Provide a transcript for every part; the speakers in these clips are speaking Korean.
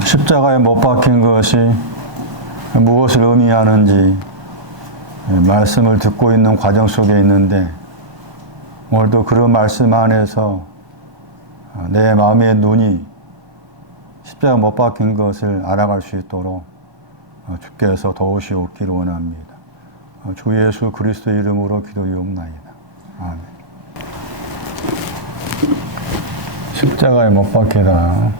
십자가에 못 박힌 것이 무엇을 의미하는지 말씀을 듣고 있는 과정 속에 있는데, 오늘도 그런 말씀 안에서 내 마음의 눈이 십자가 못 박힌 것을 알아갈 수 있도록 주께서 도우시옵기를 원합니다. 주 예수 그리스도 이름으로 기도하옵나이다. 아멘. 십자가에 못 박히다.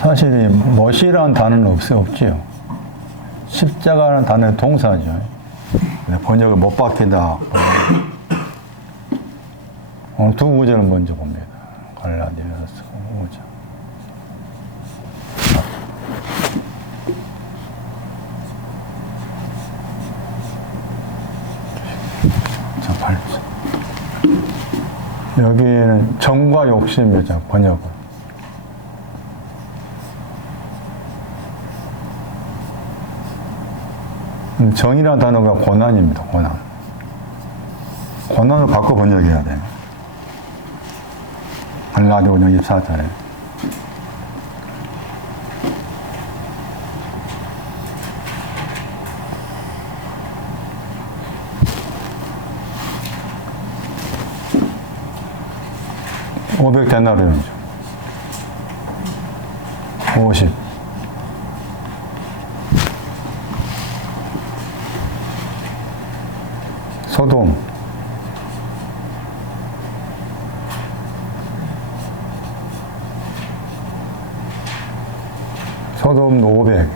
사실 이 못이라는 단어는 없지요. 십자가라는 단어의 동사죠. 번역을 못 박힌다. 오늘 두 구절을 먼저 봅니다. 갈라디아서 5장. 자, 8절. 여기에는 정과 욕심이죠, 번역은. 정이라는 단어가 고난입니다. 고난. 고난을 바꿔 번역해야 돼요. 갈라디아 5장 24절에. $500데나리온이죠. 50. 소돔. 소돔 500.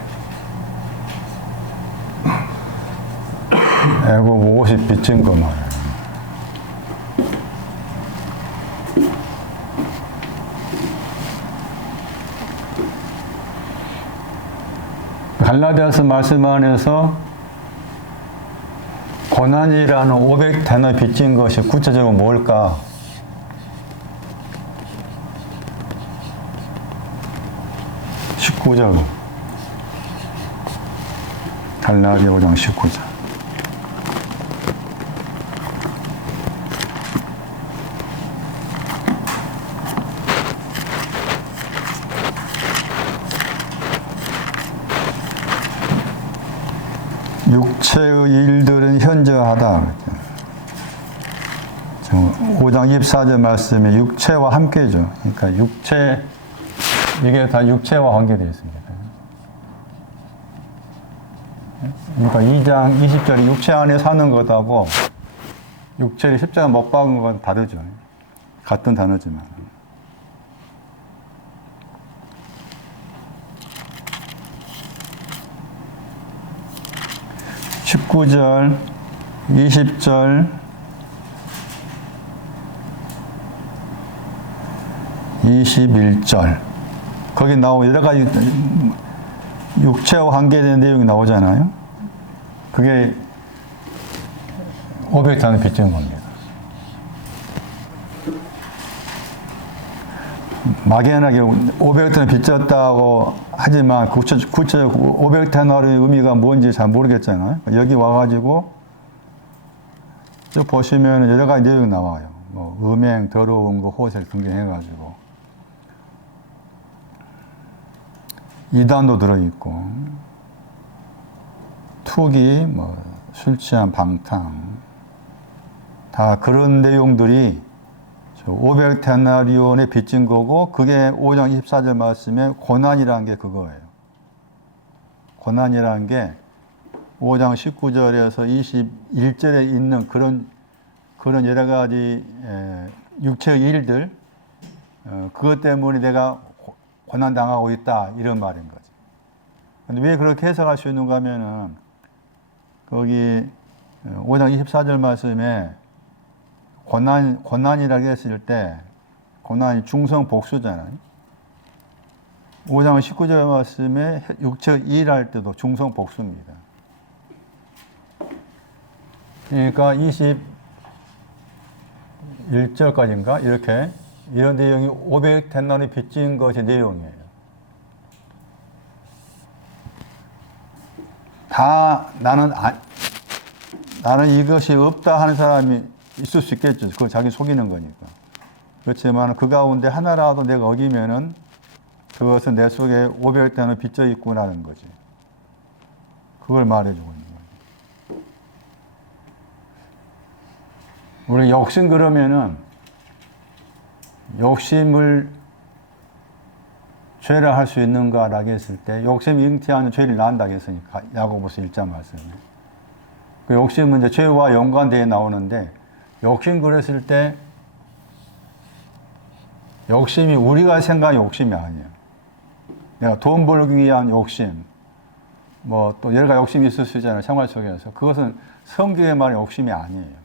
애굽 50 빚진 거 말이에요. 갈라디아서 말씀 안에서 고난이라는 500데나리 빚진 것이 구체적으로 뭘까? (19절) 갈라디아 5장 19절. 육체의 일들은 현저하다. 5장 24절 말씀에 육체와 함께죠. 그러니까 육체, 이게 다 육체와 관계되어 있습니다. 그러니까 2장 20절에 육체 안에 사는 것하고 육체를 십자가 못 박은 건 다르죠. 같은 단어지만. (19절) (20절) (21절) 거기 나오고 여러 가지 육체와 관계된 내용이 나오잖아요. 그게 500데나리 빚진 겁니다. 막연하게 500데나리 빚졌다고 하지만 구체적 500데나리의 의미가 뭔지 잘 모르겠잖아요. 여기 와가지고 쭉 보시면 여러 가지 내용이 나와요. 뭐 음행, 더러운 거, 호색 등등해가지고 이단도 들어있고 투기, 뭐 술 취한 방탕, 다 그런 내용들이 500데나리온에 빚진 거고, 그게 5장 24절 말씀에 고난이라는 게 그거예요. 고난이라는 게 5장 19절에서 21절에 있는 그런 여러 가지 육체의 일들, 그것 때문에 내가 고난당하고 있다, 이런 말인 거죠. 근데 왜 그렇게 해석할 수 있는가 하면은, 거기 5장 24절 말씀에 고난이라고 했을 때, 고난이 중성 복수잖아요. 5장 19절 말씀에 육체 일할 때도 중성 복수입니다. 그러니까 21절까지인가? 이렇게, 이런 내용이 500데나리 빚진 것의 내용이에요. 다 나는 이것이 없다 하는 사람이 있을 수 있겠죠. 그거 자기 속이는 거니까. 그렇지만 그 가운데 하나라도 내가 어기면은 그것은 내 속에 500대는 빚져 있구나는 거지. 그걸 말해주고 있는 거예요. 우리 욕심 그러면은 욕심을 죄라 할 수 있는가라고 했을 때 욕심이 잉태하는 죄를 낳는다고 했으니까 야고보서 1장 말씀에 그 욕심은 이제 죄와 연관되어 나오는데 욕심 그랬을 때 욕심이 우리가 생각한 욕심이 아니에요. 내가 돈 벌기 위한 욕심 뭐 또 여러 가지 욕심이 있을 수 있잖아요. 생활 속에서. 그것은 성경의 말의 욕심이 아니에요.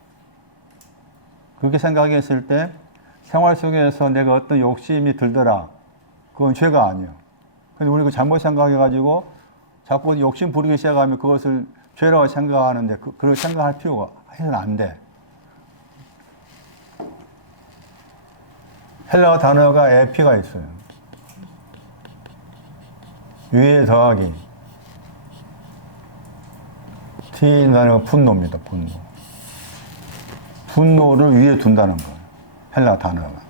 그렇게 생각했을 때 생활 속에서 내가 어떤 욕심이 들더라. 그건 죄가 아니에요. 근데 우리가 잘못 생각해가지고 자꾸 욕심 부리기 시작하면 그것을 죄라고 생각하는데 그렇게 생각할 필요가 해서는 안 돼. 헬라어 단어가 에피가 있어요. 위에 더하기. T인 단어가 분노입니다. 분노. 분노를 위에 둔다는 거예요. 헬라 단어가.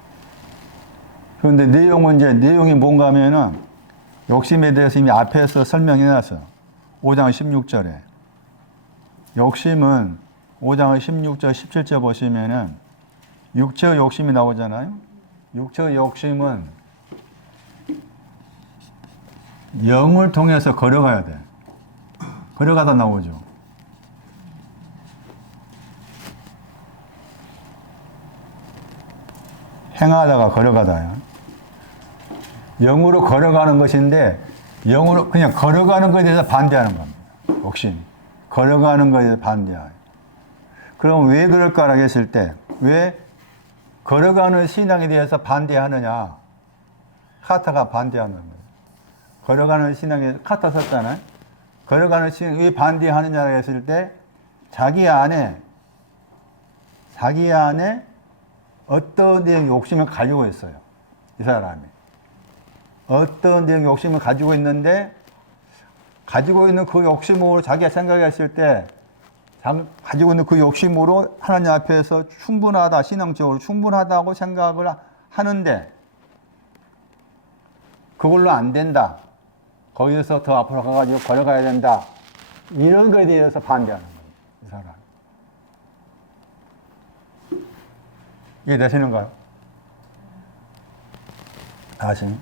그런데 내용이 뭔가 하면은 욕심에 대해서 이미 앞에서 설명해 놨어요. 5장 16절에. 욕심은 5장 16절, 17절 보시면은 육체의 욕심이 나오잖아요. 육체의 욕심은 영을 통해서 걸어가야 돼. 걸어가다 나오죠. 행하다가 걸어가다요. 영으로 걸어가는 것인데 영으로 그냥 걸어가는 것에 대해서 반대하는 겁니다. 욕심. 걸어가는 것에 대해서 반대하요. 그럼 왜 그럴까라고 했을 때 왜 걸어가는 신앙에 대해서 반대하느냐. 카타가 반대하는 거예요. 걸어가는 신앙에 카타 썼잖아요. 걸어가는 신앙에 왜 반대하느냐라고 했을 때 자기 안에 어떤 내용 욕심을 가지고 있어요. 이 사람이. 어떤 내용 욕심을 가지고 있는데 가지고 있는 그 욕심으로 자기가 생각했을 때 가지고 있는 그 욕심으로 하나님 앞에서 충분하다, 신앙적으로 충분하다고 생각을 하는데 그걸로 안 된다. 거기서 더 앞으로 가가지고 걸어가야 된다. 이런 거에 대해서 반대하는 거예요. 이 사람. 이해되시는가요? 다시.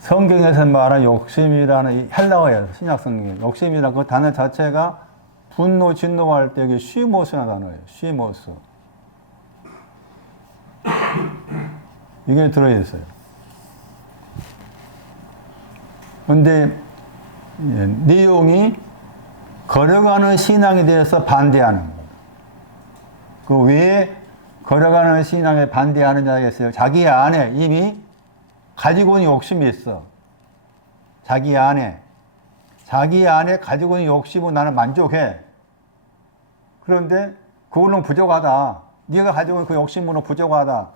성경에서 말하는 욕심이라는 헬라어예요. 신약 성경에. 욕심이라는 그 단어 자체가 분노, 진노할 때 이게 쉬모스라는 단어예요. 쉬모스. 이게 들어있어요. 그런데 내용이 걸어가는 신앙에 대해서 반대하는 거예요. 그 왜 걸어가는 신앙에 반대하느냐 했어요. 자기 안에 이미 가지고 있는 욕심이 있어. 자기 안에 가지고 있는 욕심은 나는 만족해. 그런데 그걸로 부족하다. 네가 가지고 있는 그 욕심으로 부족하다.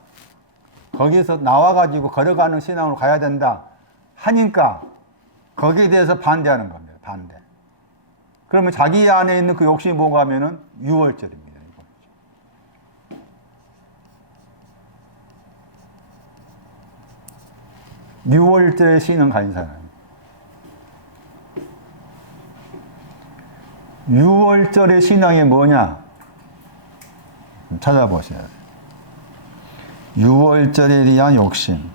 거기서 나와가지고 걸어가는 신앙으로 가야 된다. 하니까 거기에 대해서 반대하는 겁니다. 반대. 그러면 자기 안에 있는 그 욕심이 뭔가 하면은 유월절입니다. 유월절의 신앙 가진 사람. 유월절의 신앙이 뭐냐? 찾아보셔야 돼요. 유월절에 대한 욕심.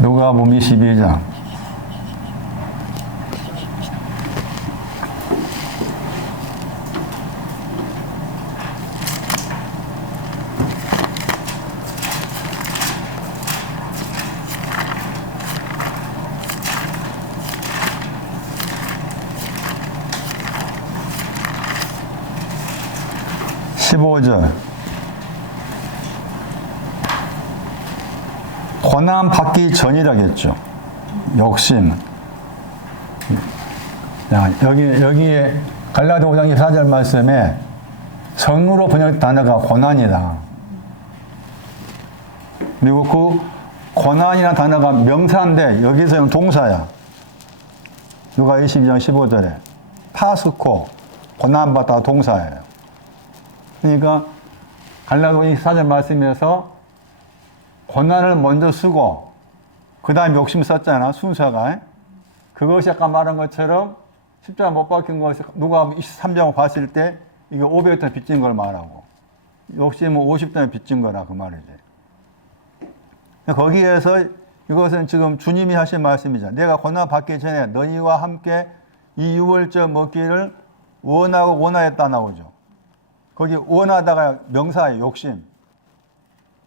누가복음 22장. 고난 받기 전이라겠죠. 욕심. 여기에 갈라디아 5장 24절 말씀에 전으로 번역된 단어가 고난이다. 그리고 그 고난이라는 단어가 명사인데 여기서는 동사야. 누가 22장 15절에 파스코 고난받다 동사예요. 그러니까 갈라디아 24절 말씀에서 고난을 먼저 쓰고 그 다음에 욕심 썼잖아, 순서가. 그것이 아까 말한 것처럼 십자가 못 박힌 것을 누가 23장을 봤을 때 이게 500돈 빚진 걸 말하고 욕심은 50돈에 빚진 거라 그 말이지. 거기에서 이것은 지금 주님이 하신 말씀이죠. 내가 고난 받기 전에 너희와 함께 이 유월절 먹기를 원하고 원하였다 나오죠. 거기 원하다가 명사예요. 욕심.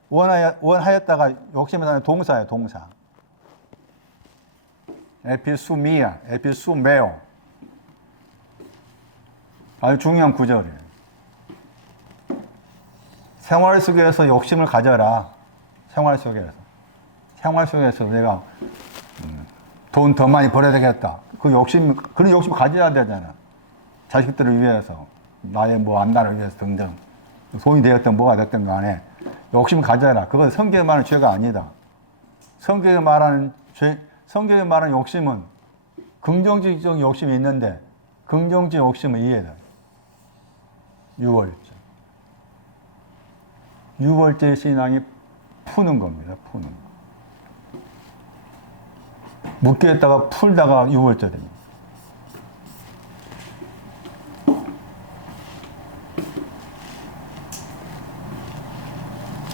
원하였다가 욕심에 동사예요. 동사. 에피수미아, 에피수메오. 아주 중요한 구절이에요. 생활 속에서 욕심을 가져라. 생활 속에서. 생활 속에서 내가 돈 더 많이 벌어야 되겠다. 그 욕심, 그런 욕심 가져야 되잖아. 자식들을 위해서. 나의 뭐 안나를 위해서 등등. 돈이 되었든 뭐가 됐든 간에 욕심 가져라. 그건 성경에 말하는 죄가 아니다. 성경에 말하는 죄, 성경에 말하는 욕심은 긍정적인 욕심이 있는데 긍정적 욕심은 이해다. 유월절. 유월절 신앙이 푸는 겁니다. 푸는 거. 묶여있다가 풀다가 유월절입니다.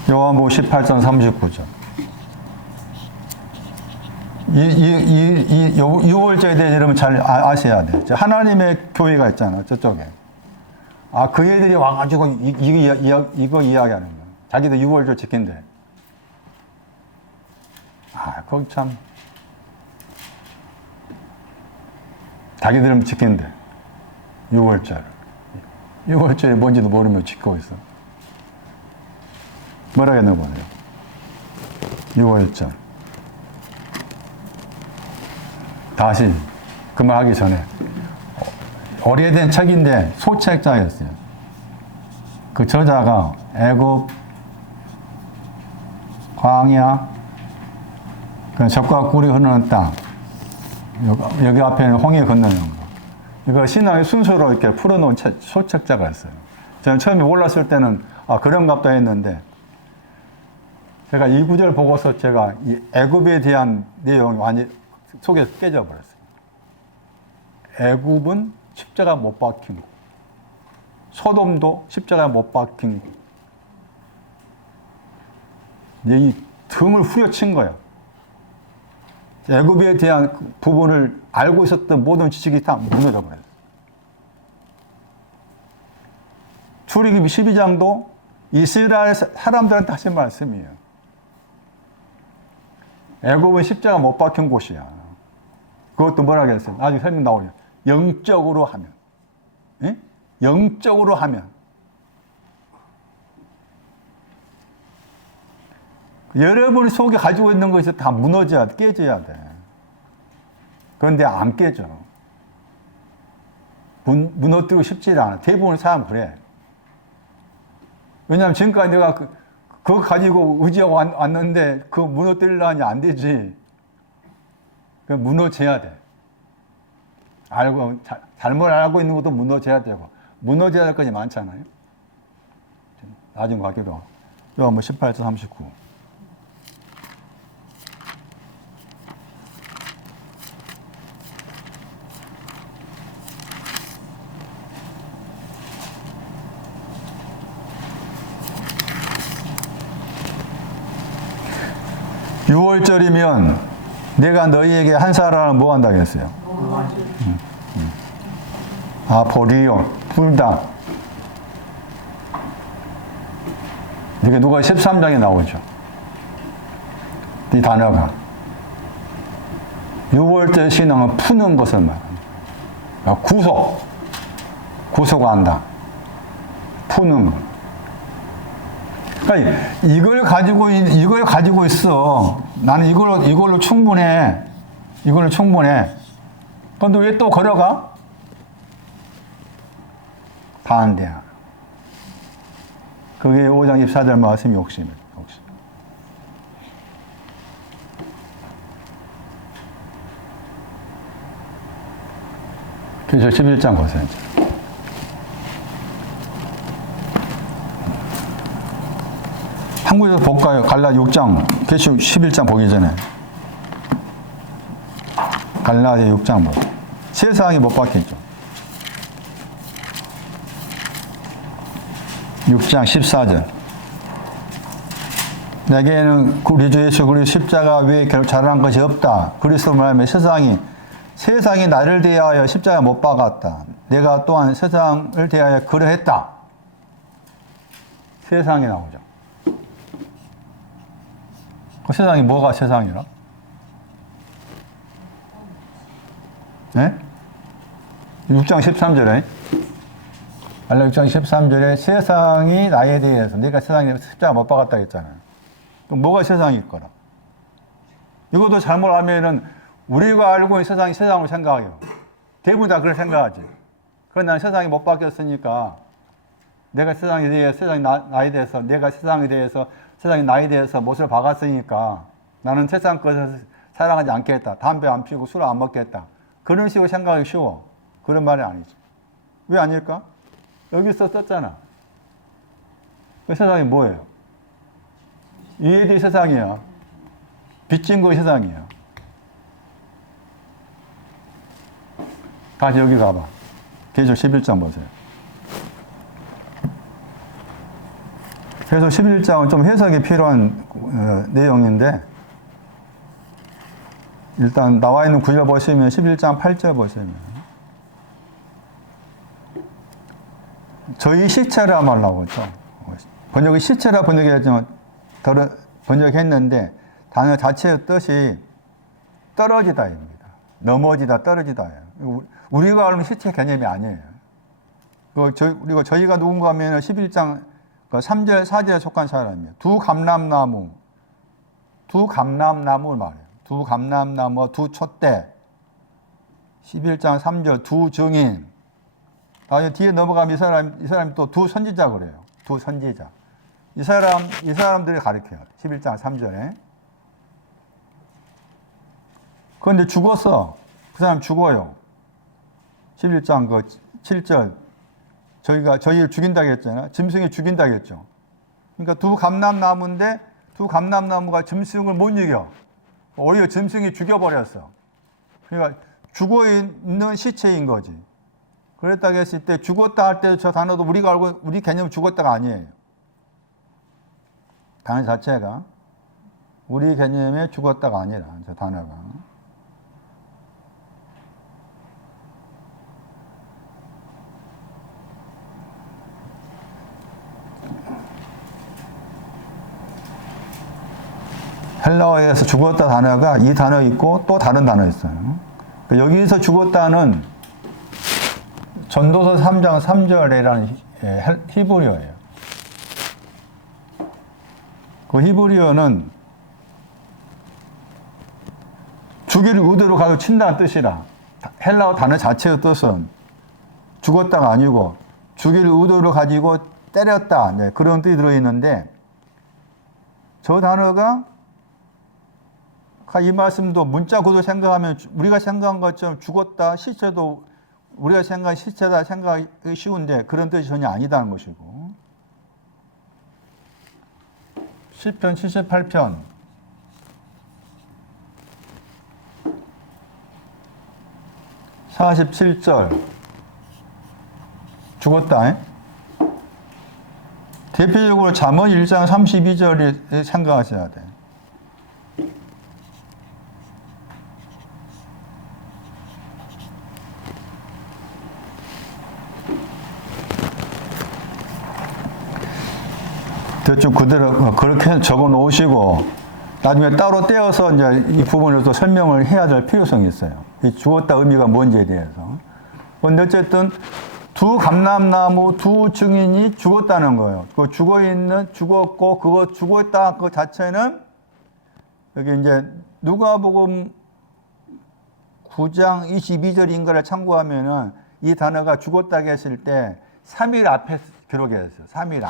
요한복음 18장 39절. 이 유월절에 대해 여러분 잘 아셔야 돼. 하나님의 교회가 있잖아, 저쪽에. 그 애들이 와가지고 이거 이야기하는 거야. 자기들 유월절 지킨대. 거기 참. 자기들은 지킨대. 유월절. 유월절이 뭔지도 모르면 지키고 있어. 뭐라 했나 보네요. 유월절. 다시 그 말 하기 전에 오래된 책인데 소책자였어요. 그 저자가 애굽, 광야, 적과 꿀이 흐르는 땅, 여기 앞에는 홍해 건너는 거. 이거 신앙의 순서로 이렇게 풀어놓은 소책자가 있어요. 저는 처음에 몰랐을 때는 그런가 보다 했는데 제가 이 구절 보고서 제가 이 애굽에 대한 내용이 완전히 속에서 깨져버렸어요. 애굽은 십자가 못 박힌 거. 소돔도 십자가 못 박힌 거. 이 등을 후려친 거야. 애굽에 대한 그 부분을 알고 있었던 모든 지식이 다 무너져 버렸어요. 출애굽기 12장도 이스라엘 사람들한테 하신 말씀이에요. 애굽은 십자가 못 박힌 곳이야. 그것도 뭐라 그랬어요? 나중에 설명 나오죠. 영적으로 하면. 예? 영적으로 하면. 여러분 속에 가지고 있는 것이 다 무너져야 돼. 깨져야 돼. 그런데 안 깨져. 무너뜨리고 싶지 않아. 대부분 사람 그래. 왜냐하면 지금까지 내가 그거 가지고 의지하고 왔는데 그거 무너뜨리려니 안 되지. 그 무너져야 돼. 잘못 알고 있는 것도 무너져야 되고 무너져야 될 것이 많잖아요. 나중에 가기도 하고. 요한복음 18장 39. 유월절이면 내가 너희에게 한 사람을 뭐 한다고 했어요? 보리요, 풀다. 이게 누가 13장에 나오죠. 이 단어가. 유월절 신앙은 푸는 것을 말합니다. 구속한다. 푸는 것. 그러니까 이걸 가지고 있어. 나는 이걸로 충분해. 이걸로 충분해. 그런데 왜 또 걸어가? 반대야. 그게 5장 24절 말씀 욕심이에요. 욕심. 계시록 11장 보세요. 한 구절 볼까요? 갈라디아 6장, 계시록 11장 보기 전에. 갈라디아 6장 보고. 세상이 못 바뀌죠. 6장 14절. 내게는 우리 주 예수 그리스도 십자가 외에 결국 잘한 것이 없다. 그리스도 말하면 세상이 나를 대하여 십자가 못 박았다. 내가 또한 세상을 대하여 그러했다. 세상이 나오죠. 그 세상이 뭐가 세상이라? 네? 6장 13절에 알라 6장 13절에 세상이 나에 대해서 내가 세상에 십자가 못 박았다 했잖아요. 그럼 뭐가 세상일 거라? 이것도 잘못 알면은 우리가 알고 있는 세상이 세상으로 생각해요. 대부분 다 그렇게 생각하지. 그럼 나는 세상이 못 바뀌었으니까 내가 세상에 대해서 세상이 나에 대해서 내가 세상에 대해서 세상이 나에 대해서 못을 박았으니까 나는 세상 것을 사랑하지 않겠다. 담배 안 피우고 술 안 먹겠다. 그런 식으로 생각하기 쉬워. 그런 말이 아니지. 왜 아닐까? 여기서 썼잖아. 그 세상이 뭐예요? 이해들이 세상이야. 빚진 거 세상이야. 다시 여기 가봐. 계시록 11장 보세요. 그래서 11장은 좀 해석이 필요한 내용인데 일단 나와 있는 구절 보시면 11장 8절 보시면 저희 시체라 말 나오죠. 번역이 시체라 번역했는데 단어 자체의 뜻이 떨어지다입니다. 넘어지다, 떨어지다예요. 우리가 알는 시체 개념이 아니에요. 그리고 저희가 누군가 하면 11장 3절, 4절에 속한 사람이에요. 두 감람나무를 말해요. 두 감람나무, 두 촛대. 11장 3절, 두 증인. 뒤에 넘어가면 이 사람이 또 두 선지자 그래요. 두 선지자. 이 사람들이 가르쳐요. 11장 3절에. 그런데 죽었어. 그 사람 죽어요. 11장 7절. 저희를 죽인다고 했잖아요. 짐승이 죽인다고 했죠. 그러니까 두 감람나무인데 두 감람나무가 짐승을 못 이겨. 오히려 짐승이 죽여버렸어. 그러니까 죽어있는 시체인 거지. 그랬다고 했을 때 죽었다 할 때 저 단어도 우리가 알고 우리 개념 죽었다가 아니에요. 단어 자체가 우리 개념에 죽었다가 아니라 저 단어가. 헬라어에서 죽었다 단어가 이 단어 있고 또 다른 단어 있어요. 여기서 죽었다는 전도서 3장 3절이라는 히브리어예요. 그 히브리어는 죽일 의도로 가서 친다는 뜻이라. 헬라어 단어 자체의 뜻은 죽었다가 아니고 죽일 의도를 가지고 때렸다. 네, 그런 뜻이 들어있는데 저 단어가 이 말씀도 문자 구도 생각하면 우리가 생각한 것처럼 죽었다, 시체도 우리가 생각한 시체다 생각하기 쉬운데 그런 뜻이 전혀 아니다는 것이고 시편 78편 47절 죽었다. 대표적으로 잠언 1장 32절에 생각하셔야 돼. 대충 그대로 그렇게 적어 놓으시고 나중에 따로 떼어서 이제 이 부분을 또 설명을 해야 될 필요성이 있어요. 이 죽었다 의미가 뭔지에 대해서. 근데 어쨌든 두 감람나무 두 증인이 죽었다는 거예요. 그 죽었고 그거 죽었다 그 자체는 여기 이제 누가복음 9장 22절인가를 참고하면은 이 단어가 죽었다고 했을 때 3일 앞에 기록했어요. 3일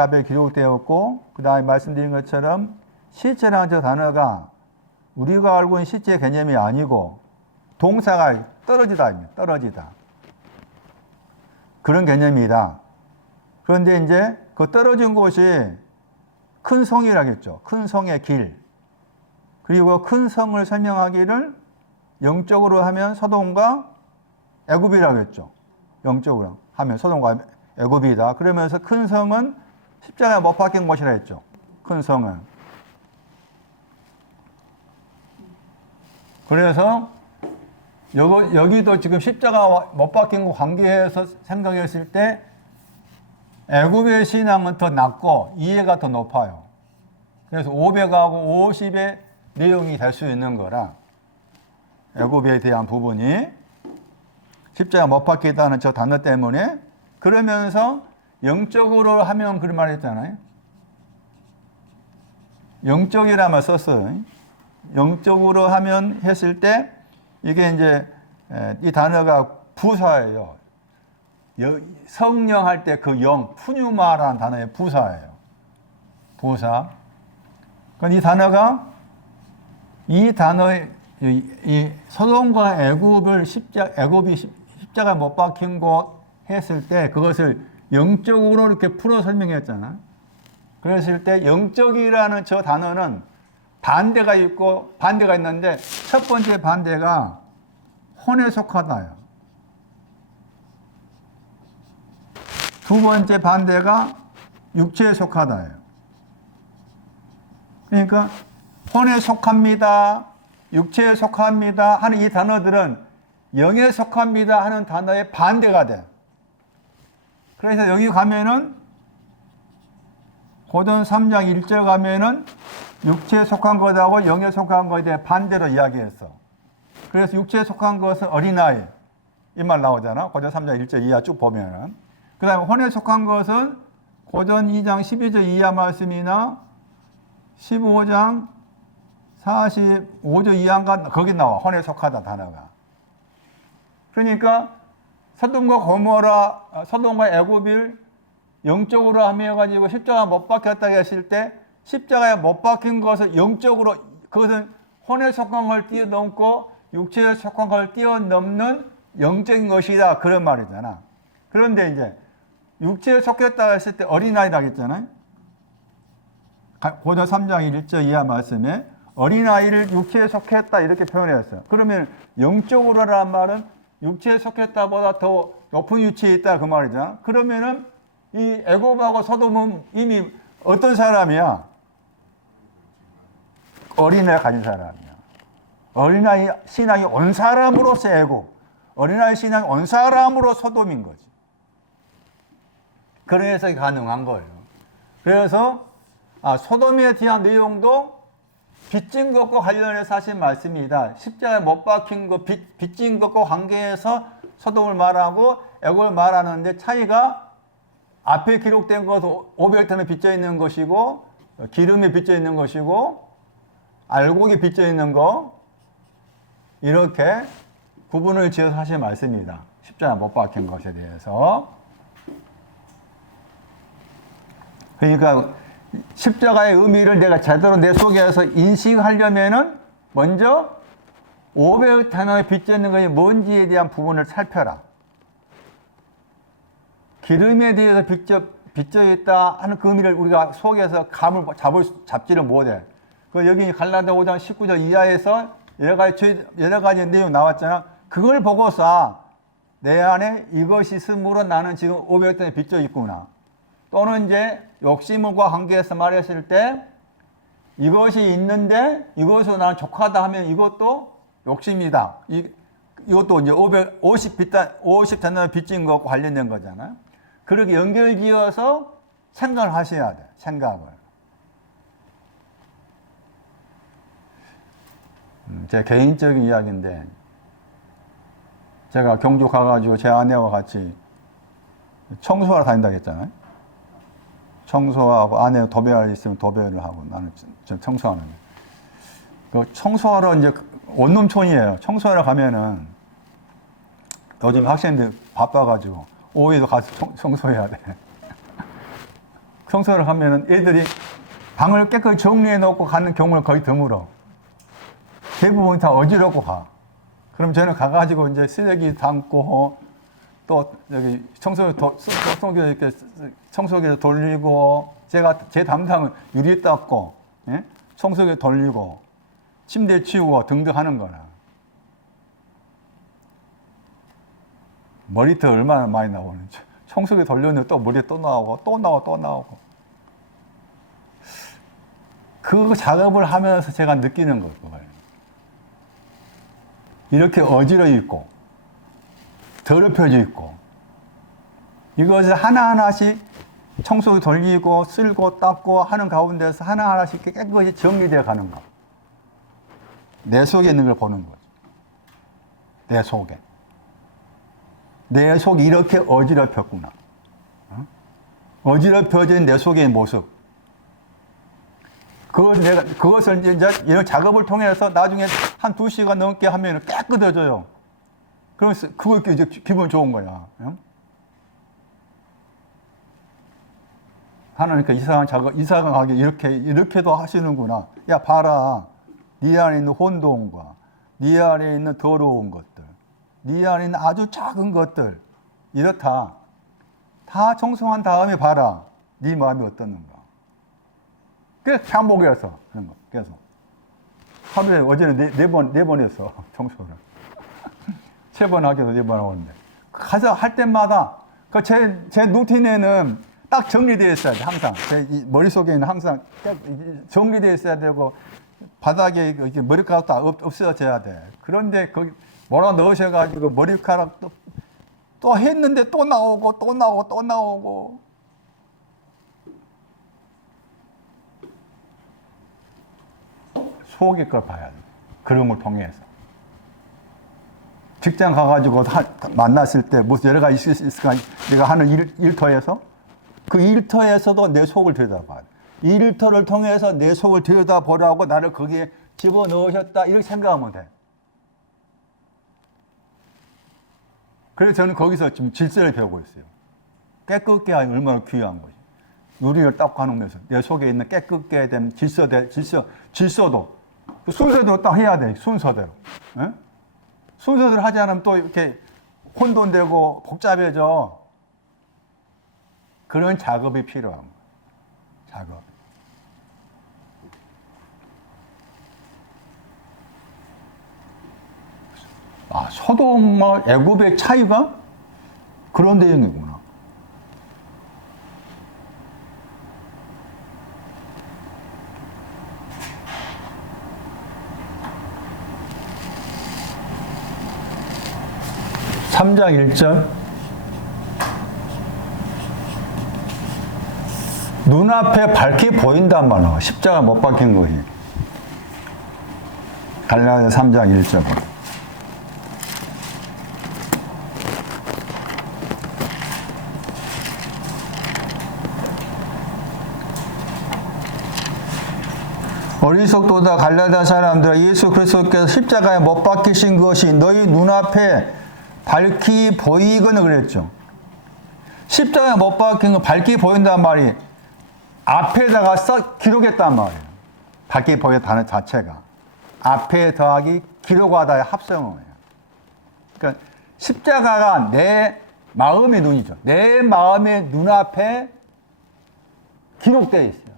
앞에 기록되었고 그 다음에 말씀드린 것처럼 시체라는 저 단어가 우리가 알고 있는 시체 개념이 아니고 동사가 떨어지다입니다. 떨어지다. 그런 개념이다. 그런데 이제 그 떨어진 곳이 큰 성이라겠죠. 큰 성의 길. 그리고 큰 성을 설명하기를 영적으로 하면 소돔과 애굽이라고 했죠. 영적으로 하면 소돔과 애굽이다. 그러면서 큰 성은 십자가에 못 박힌 곳이라 했죠. 큰 성은. 그래서 여기도 지금 십자가 못 박힌 것 관계에서 생각했을 때 애굽의 신앙은 더 낮고 이해가 더 높아요. 그래서 500하고 50의 내용이 될 수 있는 거라 애굽에 대한 부분이 십자가 못 박히다는 저 단어 때문에 그러면서 영적으로 하면 그런 말 했잖아요. 영적이라 말 썼어요. 영적으로 하면 했을 때 이게 이제 이 단어가 부사예요. 성령 할 때 그 영, 푸뉴마라는 단어의 부사예요. 부사. 그러니까 이 단어가 이 단어의 이 소돔과 애굽이 십자가 못 박힌 곳 했을 때 그것을 영적으로 이렇게 풀어 설명했잖아. 그랬을 때 영적이라는 저 단어는 반대가 있고 반대가 있는데 첫 번째 반대가 혼에 속하다요. 두 번째 반대가 육체에 속하다예요. 그러니까 혼에 속합니다, 육체에 속합니다 하는 이 단어들은 영에 속합니다 하는 단어의 반대가 돼. 그래서 여기 가면은 고전 3장 1절 가면은 육체에 속한 것하고 영에 속한 것에 대해 반대로 이야기했어. 그래서 육체에 속한 것은 어린아이 이 말 나오잖아. 고전 3장 1절 이하 쭉 보면은. 그 다음에 혼에 속한 것은 고전 2장 12절 이하 말씀이나 15장 45절 이하인가 거기 나와. 혼에 속하다 단어가. 그러니까 소돔과 고모라, 소돔과 애굽을 영적으로 하면가지고 십자가 못 박혔다고 했을 때 십자가에 못 박힌 것을 영적으로 그것은 혼에 속한 걸 뛰어넘고 육체에 속한 걸 뛰어넘는 영적인 것이다 그런 말이잖아. 그런데 이제 육체에 속했다 했을 때 어린아이라고 했잖아요. 고전 3장 1절 이하 말씀에 어린아이를 육체에 속했다 이렇게 표현했어요. 그러면 영적으로라는 말은 육체에 속했다보다 더 높은 위치에 있다 그 말이잖아. 그러면은 이 애굽하고 소돔은 이미 어떤 사람이야? 어린아이 가진 사람이야. 어린아이 신앙이 온 사람으로서 애굽, 어린아이 신앙이 온 사람으로 소돔인 거지. 그래서 가능한 거예요. 그래서 소돔에 대한 내용도 빚진 것과 관련해서 하신 말씀이다. 십자가에 못 박힌 것, 빚진 것과 관계해서 소돔을 말하고 애굽을 말하는데 차이가 앞에 기록된 것은 500톤에 빚져 있는 것이고 기름에 빚져 있는 것이고 알곡이 빚져 있는 거 이렇게 구분을 지어서 하신 말씀입니다. 십자가 못 박힌 것에 대해서. 그러니까 십자가의 의미를 내가 제대로 내 속에서 인식하려면은 먼저 500단어에 빚져 있는 것이 뭔지에 대한 부분을 살펴라. 기름에 대해서 빚져 있다 하는 그 의미를 우리가 속에서 감을 잡지를 못해. 그 여기 갈라디아 5장 19절 이하에서 여러 가지 내용 나왔잖아. 그걸 보고서 내 안에 이것이 있으므로 나는 지금 500단에 빚져 있구나. 또는 이제 욕심과 관계해서 말했을 때 이것이 있는데 이것으로 나는 족하다 하면 이것도 욕심이다. 이것도 이제 50단어 빚진 것과 관련된 거잖아요. 그렇게 연결지어서 생각을 하셔야 돼. 생각을. 제 개인적인 이야기인데 제가 경주 가가지고 제 아내와 같이 청소하러 다닌다고 했잖아요. 청소하고 아내 도배할 있으면 도배를 하고 나는 좀 청소하는 거예요. 그 청소하러 이제 원룸촌이에요. 청소하러 가면은 요즘 학생들 바빠가지고 오후에도 가서 청소해야 돼. 청소를 하면은 애들이 방을 깨끗이 정리해 놓고 가는 경우는 거의 드물어. 대부분 다 어지럽고 가. 그럼 저는 가가지고 이제 쓰레기 담고 또 여기 청소기 돌리고 제 담당은 유리 닦고 예? 청소기 돌리고 침대 치우고 등등 하는 거나 머리털 얼마나 많이 나오는지 청소기 돌렸는데 또 머리에 또 나오고 또 나오고 그 작업을 하면서 제가 느끼는 거예요. 이렇게 어지러워 있고 더럽혀져 있고 이것을 하나하나씩 청소기 돌리고 쓸고 닦고 하는 가운데서 하나하나씩 깨끗이 정리되어 가는 거. 내 속에 있는 걸 보는 거죠. 내 속에. 내 속이 이렇게 어지럽혔구나. 어지럽혀진 내 속의 모습. 그것을 이제 이런 작업을 통해서 나중에 한 2시간 넘게 하면 깨끗해져요. 그래서 그거 이제 기분 좋은 거야. 하나님께 이상하게 이렇게도 하시는구나. 야, 봐라. 네 안에 있는 혼동과 네 안에 있는 더러운 것들, 네 안에 있는 아주 작은 것들, 이렇다. 다 청소한 다음에 봐라. 네 마음이 어떻는가. 그래서 반복해서 하는 거. 계속. 하루에 어제는 네 번 했어. 청소를. 3번 하기도 4번 하는데. 가서 할 때마다 제 루틴에는 딱 정리되어 있어야 돼, 항상. 제 머릿속에는 항상 정리되어 있어야 되고, 바닥에 머리카락도 없어져야 돼. 그런데 거기 뭐라 넣으셔가지고 머리카락 또 했는데 또 나오고. 속의 걸 봐야 돼. 그런 걸 통해서. 직장 가가지고 만났을 때 무슨 여러 가지 있을까, 내가 하는 일터에서 그 일터에서도 내 속을 들여다봐야 돼. 이 일터를 통해서 내 속을 들여다보라고 나를 거기에 집어넣으셨다 이렇게 생각하면 돼. 그래서 저는 거기서 지금 질서를 배우고 있어요. 깨끗게 하니 얼마나 귀한 거지. 유리를 딱 하면서 내 속에 있는 깨끗게 된 질서도 그 순서대로 딱 해야 돼. 순서대로. 에? 순서대로 하지 않으면 또 이렇게 혼돈되고 복잡해져. 그런 작업이 필요한 거예요. 작업. 아, 소돔과 애굽의 차이가 그런 내용이구나. (3장 1절) 눈앞에 밝게 보인단 말이야. 십자가 못 박힌 거지. 갈라디아 3장 1절. 어리석도다 갈라디아 사람들아, 예수 그리스도께서 십자가에 못 박히신 것이 너희 눈앞에 밝히 보이거늘 그랬죠. 십자가에 못 박힌 거 밝히 보인단 말이 앞에다가 써 기록했단 말이에요. 밝히 보였다는 자체가 앞에 더하기 기록하다의 합성어예요. 그러니까 십자가가 내 마음의 눈이죠. 내 마음의 눈앞에 기록되어 있어요.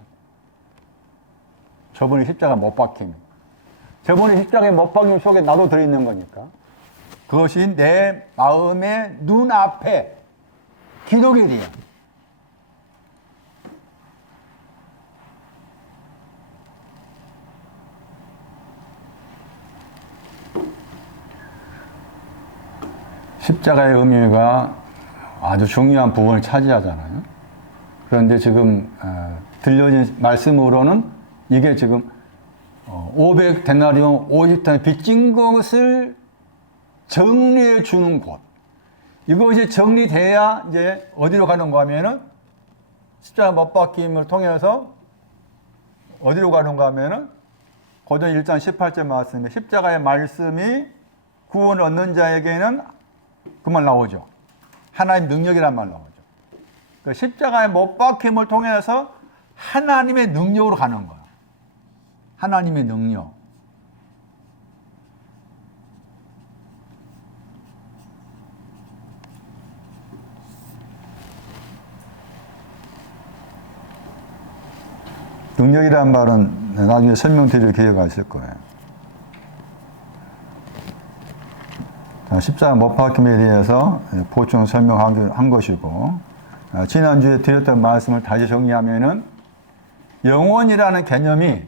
저분이 십자가 못 박힘. 저분이 십자가에 못 박힘 속에 나도 들어있는 거니까. 그것이 내 마음의 눈앞에 기록이 돼요. 십자가의 의미가 아주 중요한 부분을 차지하잖아요. 그런데 지금 들려진 말씀으로는 이게 지금 500데나리온 50톤 빚진 것을 정리해 주는 곳. 이것이 정리돼야 이제 어디로 가는가 하면은 십자가 못 박힘을 통해서 어디로 가는가 하면은 고전 1장 18절 말씀에 십자가의 말씀이 구원을 얻는 자에게는 그 말 나오죠. 하나님 능력이란 말 나오죠. 그러니까 십자가의 못 박힘을 통해서 하나님의 능력으로 가는 거예요. 하나님의 능력. 능력이란 말은 나중에 설명드릴 기회가 있을 거예요. 자, 십자가 못 박힘에 대해서 보충 설명한 것이고, 지난주에 드렸던 말씀을 다시 정리하면은 영원이라는 개념이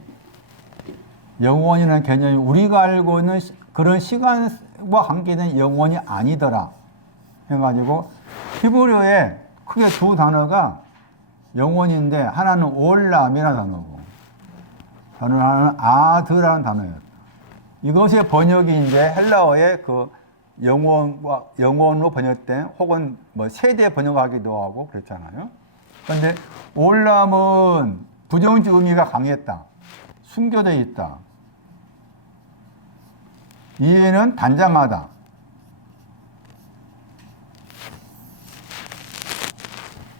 우리가 알고 있는 그런 시간과 관계된 영원이 아니더라 해가지고 히브리어에 크게 두 단어가 영원인데 하나는 올람이라는 단어고 다른 하나는 아드라는 단어예요. 이것의 번역이 이제 헬라어의 그 영원으로 번역된 혹은 뭐 세대 번역하기도 하고 그렇잖아요. 그런데 올람은 부정적 의미가 강했다. 숨겨져 있다. 이해는 단장하다.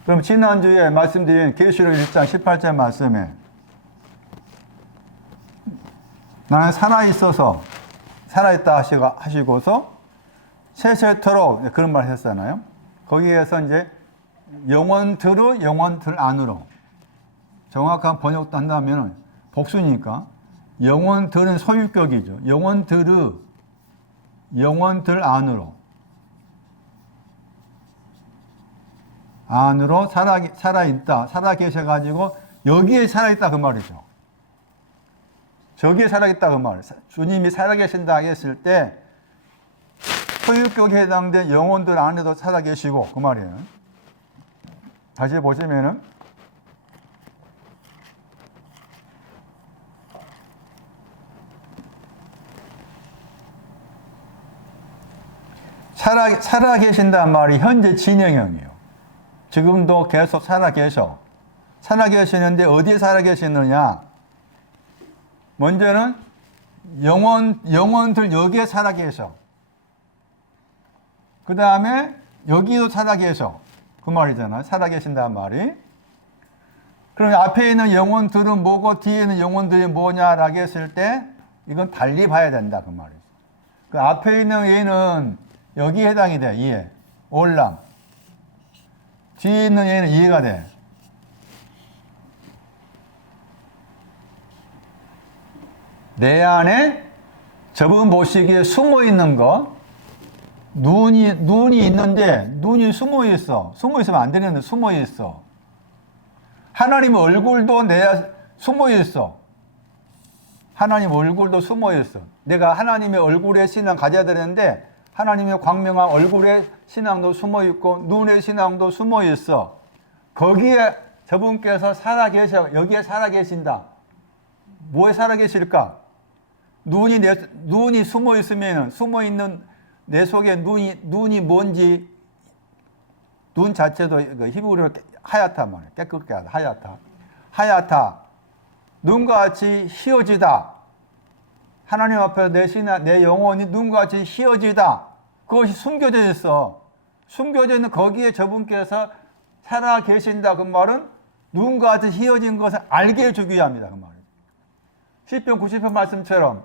그럼 지난주에 말씀드린 계시록 1장 18절 말씀에 나는 살아있다 하시고서 세세토록 그런 말 했잖아요. 거기에서 이제 영원틀 안으로 정확한 번역도 한다면 복수니까 영원틀은 소유격이죠. 영원틀 안으로 살아있다. 살아계셔가지고 여기에 살아있다 그 말이죠. 저기에 살아있다 그 말. 주님이 살아계신다 했을 때 소유격에 해당된 영혼들 안에도 살아계시고 그 말이에요. 다시 보시면은 살아계신다는 말이 현재 진행형이에요. 지금도 계속 살아계셔. 살아계시는데 어디에 살아계시느냐? 먼저는 영혼들 여기에 살아계셔. 그 다음에 여기도 살아계셔. 그 말이잖아요. 살아계신다는 말이. 그럼 앞에 있는 영혼들은 뭐고 뒤에 있는 영혼들이 뭐냐라고 했을 때 이건 달리 봐야 된다. 그 말이죠. 그 앞에 있는 얘는 여기에 해당이 돼. 이해. 올람. 뒤에 있는 얘는 이해가 돼. 내 안에 저분 보시기에 숨어 있는 거. 눈이 있는데 눈이 숨어 있어. 숨어 있으면 안 되는데 숨어 있어. 하나님 얼굴도 내 숨어 있어. 하나님 얼굴도 숨어 있어. 내가 하나님의 얼굴의 신앙 가져야 되는데 하나님의 광명한 얼굴의 신앙도 숨어 있고 눈의 신앙도 숨어 있어. 거기에 저분께서 살아계셔. 여기에 살아계신다. 뭐에 살아계실까? 눈이 숨어 있으면 숨어 있는 내 속에 눈이 뭔지 눈 자체도 히브리어로 하얗다 말이야. 깨끗게 하다. 하얗다. 눈과 같이 희어지다. 하나님 앞에서 내 영혼이 눈과 같이 희어지다. 그것이 숨겨져 있어. 숨겨져 있는 거기에 저분께서 살아 계신다. 그 말은 눈과 같이 희어진 것을 알게 해주기 위함이다. 그 말이에요. 시편 90편 말씀처럼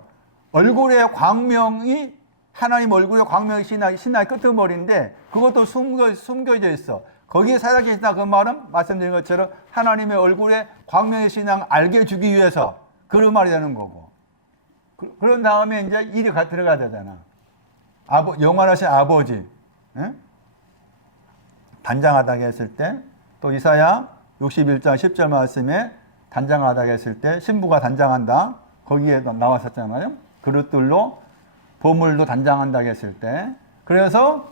얼굴의 광명이 하나님 얼굴의 광명의 신앙의 끄트머리인데 그것도 숨겨져 있어. 거기에 살아계신다 그 말은 말씀드린 것처럼 하나님의 얼굴의 광명의 신앙을 알게 해주기 위해서 그런 말이 되는 거고. 그런 다음에 이제 일이 들어가야 되잖아. 영원하신 아버지. 예? 단장하다고 했을 때 또 이사야 61장 10절 말씀에 단장하다고 했을 때 신부가 단장한다. 거기에 나왔었잖아요. 그릇들로 보물도 단장한다고 했을 때. 그래서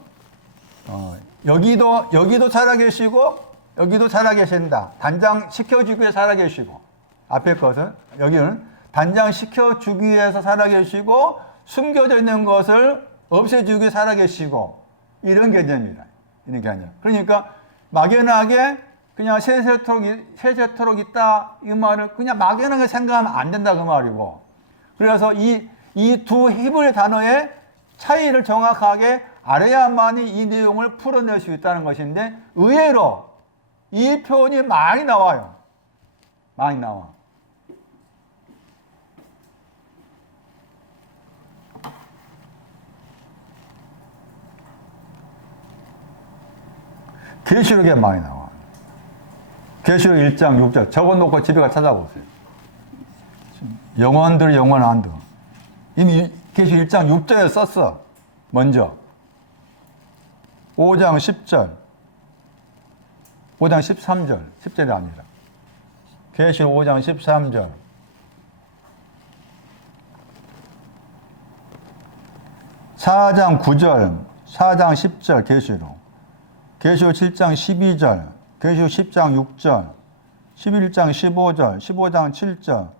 여기도 살아계시고 여기도 살아계신다. 단장시켜주기 위해 살아계시고 앞에 것은 여기는 단장시켜주기 위해서 살아계시고 숨겨져 있는 것을 없애주기 위해 살아계시고 이런 개념이다. 이런 개념. 그러니까 막연하게 그냥 세세토록 있다 이 말을 그냥 막연하게 생각하면 안 된다 그 말이고. 그래서 이 두 히브리 단어의 차이를 정확하게 알아야만이 이 내용을 풀어낼 수 있다는 것인데 의외로 이 표현이 많이 나와요. 많이 나와. 계시록에 많이 나와. 계시록 1장 6절 적어놓고 집에 가 찾아보세요. 영원들 영원한들. 이미 계시 1장 6절에 썼어. 먼저. 5장 10절. 5장 13절. 10절이 아니라. 계시 5장 13절. 4장 9절. 4장 10절 계시록. 계시록 7장 12절. 계시록 10장 6절. 11장 15절. 15장 7절.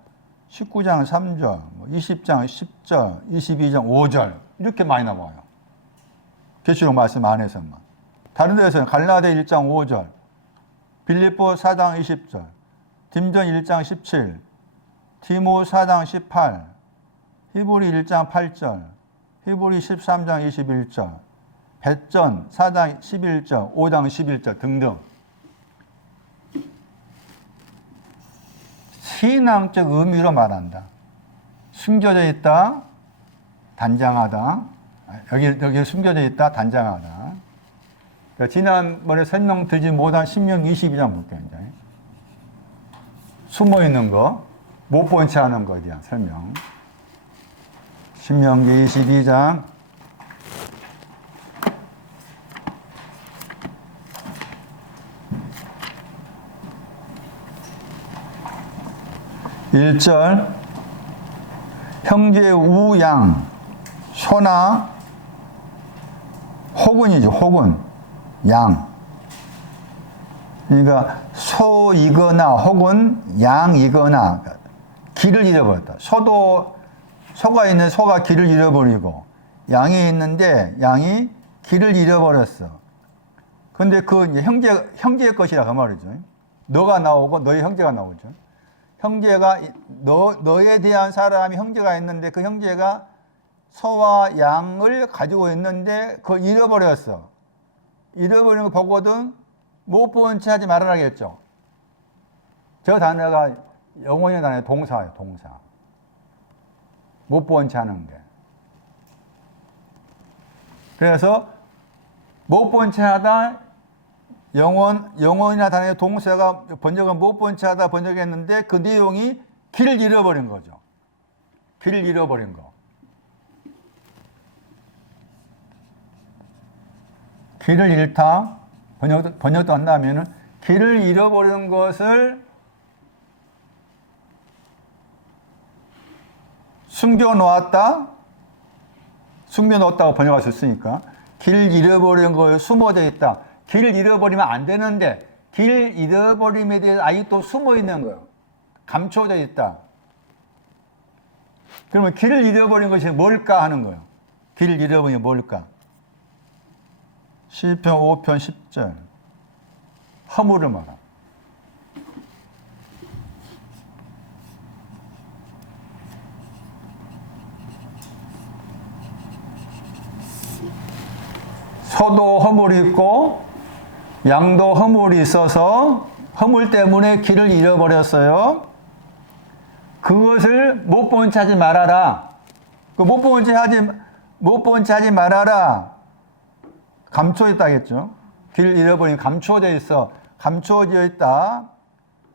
19장 3절. 20장 10절. 22장 5절. 이렇게 많이 나와요. 계시록 말씀 안에서만. 다른 데에서는 갈라데 1장 5절. 빌립보 4장 20절. 딤전 1장 17. 디모 4장 18. 히브리 1장 8절. 히브리 13장 21절. 배전 4장 11절. 5장 11절 등등. 신앙적 의미로 말한다. 숨겨져 있다. 단장하다. 여기 숨겨져 있다. 단장하다. 지난번에 설명드리지 못한 신명기 22장 볼게요. 이제. 숨어 있는 거, 못 본 채 하는 거에 대한 설명. 신명기 22장. (1절) 형제 우양 소나 혹은이죠. 혹은 양. 그러니까 소이거나 혹은 양이거나 길을 잃어버렸다. 소가 있는 소가 길을 잃어버리고 양이 있는데 양이 길을 잃어버렸어. 근데 그 형제의 것이라 그 말이죠. 너가 나오고 너의 형제가 나오죠. 형제가 너에 대한 사람이 형제가 있는데 그 형제가 소와 양을 가지고 있는데 그걸 잃어버렸어. 잃어버리는 거 보거든 못 본 채 하지 말아라겠죠. 저 단어가 영어의 단어의 동사예요. 동사. 못 본 채 하는 게. 그래서 못 본 채 하다 영어이나 단어의 동사가 번역은 못 본 채 하다 번역했는데 그 내용이 길을 잃어버린 거죠. 길을 잃어버린 거. 길을 잃다. 번역도 한다면은 길을 잃어버린 것을 숨겨놓았다고 번역할 수 있으니까 길 잃어버린 걸 숨어져 있다. 길을 잃어버리면 안 되는데 길 잃어버림에 대해서 아직도 숨어 있는 거예요. 감춰져 있다. 그러면 길을 잃어버린 것이 뭘까 하는 거예요. 길을 잃어버린 게 뭘까? 시편 5편 10절. 허물을 말하. 소도 허물이 있고 양도 허물이 있어서 허물 때문에 길을 잃어버렸어요. 그것을 못 본 채 하지 말아라. 못 본 채 하지 말아라. 감춰 있다겠죠. 길 잃어버린 감춰져 있어. 감춰져 있다.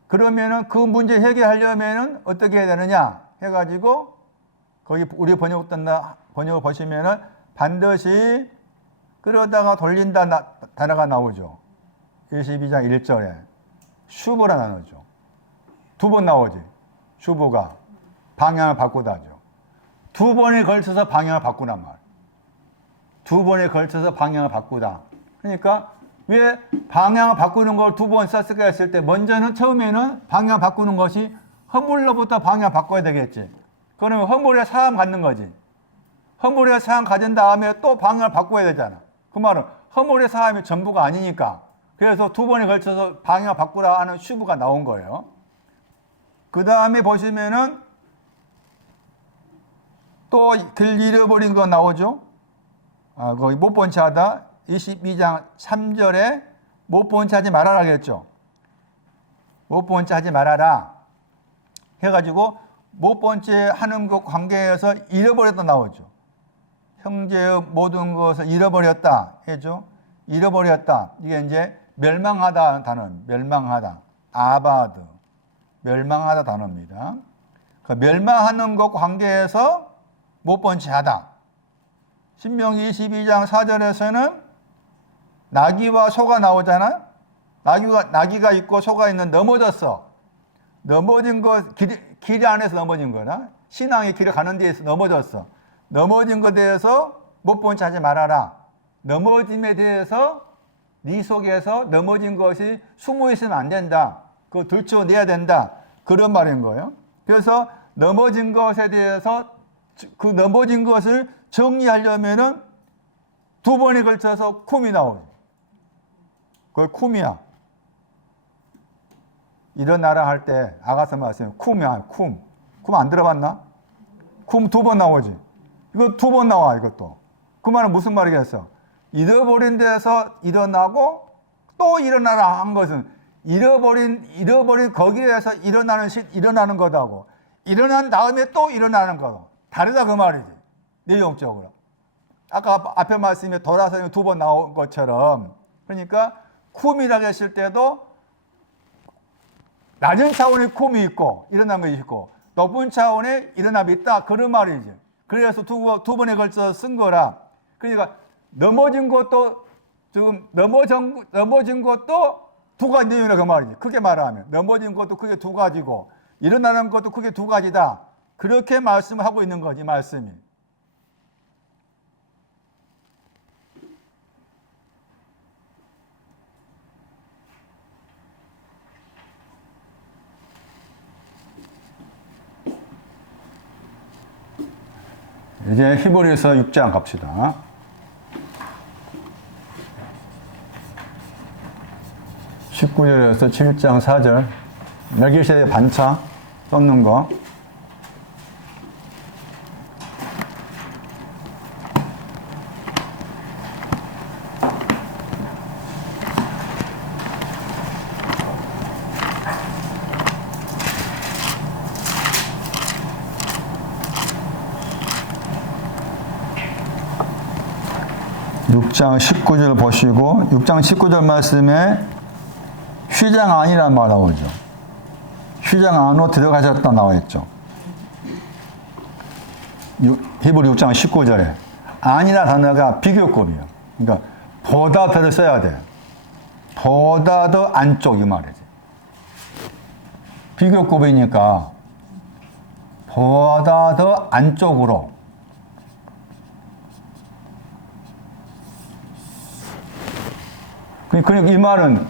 그러면은 그 문제 해결하려면은 어떻게 해야 되느냐 해가지고 거기 우리 번역을 보시면은 반드시 그러다가 돌린다 단어가 나오죠. 22장 1절에 슈브라 나오죠. 두 번 나오지. 슈브가 방향을 바꾸다죠. 두 번에 걸쳐서 방향을 바꾸란 말. 두 번에 걸쳐서 방향을 바꾸다. 그러니까 왜 방향을 바꾸는 걸 두 번 썼을까 했을 때 먼저는 처음에는 방향 바꾸는 것이 허물로부터 방향 바꿔야 되겠지. 그러면 허물에 사함 갖는 거지. 허물에 사함 가진 다음에 또 방향을 바꿔야 되잖아. 그 말은 허물의 사함이 전부가 아니니까. 그래서 두 번에 걸쳐서 방향을 바꾸라 하는 슈브가 나온 거예요. 그 다음에 보시면은 또 길 잃어버린 거 나오죠. 거기 못 본 채 하다. 22장 3절에 못 본 채 하지 말아라겠죠. 못 본 채 하지 말아라. 해가지고 못 본 채 하는 것 관계에서 잃어버렸다 나오죠. 형제의 모든 것을 잃어버렸다 해죠. 잃어버렸다. 이게 이제 멸망하다 단어. 멸망하다. 아바드. 멸망하다 단어입니다. 그러니까 멸망하는 것 관계에서 못 본 채하다. 신명기 22장 4절에서는 나귀와 소가 나오잖아. 나귀가 있고 소가 있는 넘어졌어. 넘어진 거 길 안에서 넘어진 거나 신앙의 길을 가는 데에서 넘어졌어. 넘어진 것에 대해서 못 본 채 하지 말아라. 넘어짐에 대해서 네 속에서 넘어진 것이 숨어 있으면 안 된다. 그거 들춰내야 된다. 그런 말인 거예요. 그래서 넘어진 것에 대해서 그 넘어진 것을 정리하려면은 두 번에 걸쳐서 쿰이 나오죠. 그게 쿰이야. 일어나라 할 때 아가서 말씀에 쿰이야. 쿰 안 들어봤나? 쿰 두 번 나오지. 이거 두 번 나와. 이것도. 그 말은 무슨 말이겠어? 잃어버린 데서 일어나고 또 일어나라 한 것은 잃어버린 거기에서 일어나는 거다고. 일어난 다음에 또 일어나는 거고. 다르다 그 말이지. 내용적으로. 아까 앞에 말씀에 돌아서 두 번 나온 것처럼. 그러니까 쿰이라고 했을 때도 낮은 차원의 쿰이 있고 일어난 것이 있고 높은 차원의 일어남이 있다. 그런 말이지. 그래서 두 번에 걸쳐서 쓴 거라. 그러니까 넘어진 것도 지금 넘어진 것도 두 가지 내용이라 그 말이지. 크게 말하면 넘어진 것도 크게 두 가지고 일어나는 것도 크게 두 가지다. 그렇게 말씀을 하고 있는 거지 말씀이. 이제 히브리서 6장 갑시다. 19절에서 7장 4절 멜기세덱 반차 썼는 거. 육 장 19절 보시고 6장 19절 말씀에 휘장 안이란 말 나오죠. 휘장 안으로 들어가셨다 나와 있죠. 히브리 6장 19절에 안이라 단어가 비교급이에요. 그러니까 보다 더를 써야 돼. 보다 더 안쪽 이 말이지. 비교급이니까 보다 더 안쪽으로. 그러니까 이 말은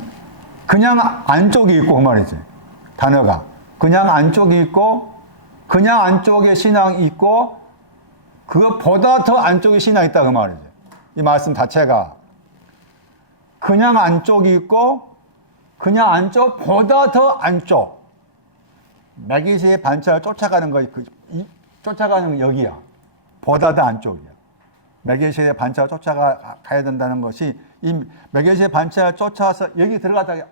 그냥 안쪽이 있고 그 말이지. 단어가. 그냥 안쪽이 있고 그냥 안쪽에 신앙이 있고 그것보다 더 안쪽에 신앙이 있다 그 말이지. 이 말씀 자체가. 그냥 안쪽이 있고 그냥 안쪽보다 더 안쪽. 멜기세덱의 반차를 쫓아가는 거, 쫓아가는 건 여기야. 보다 더 안쪽이야. 멜기세덱의 반차를 쫓아가야 된다는 것이 이 멜기세덱의 반차를 쫓아서 여기 들어가자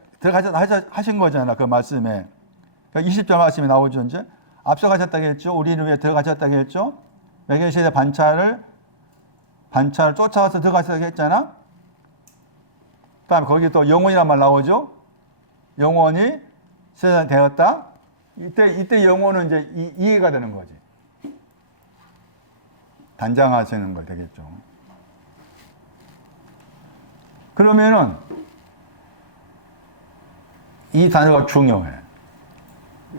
하신 거잖아. 그 말씀에. 그러니까 20절 말씀이 나오죠. 이제 앞서가셨다고 했죠. 우리는 왜 들어가셨다고 했죠. 멜기세덱의 반차를 쫓아와서 들어가셨다고 했잖아. 그다음에 거기 또 영원이란 말 나오죠. 영원히 세상 되었다. 이때 영혼은 이제 이해가 되는 거지. 단장하시는 거 되겠죠. 그러면은 이 단어가 중요해.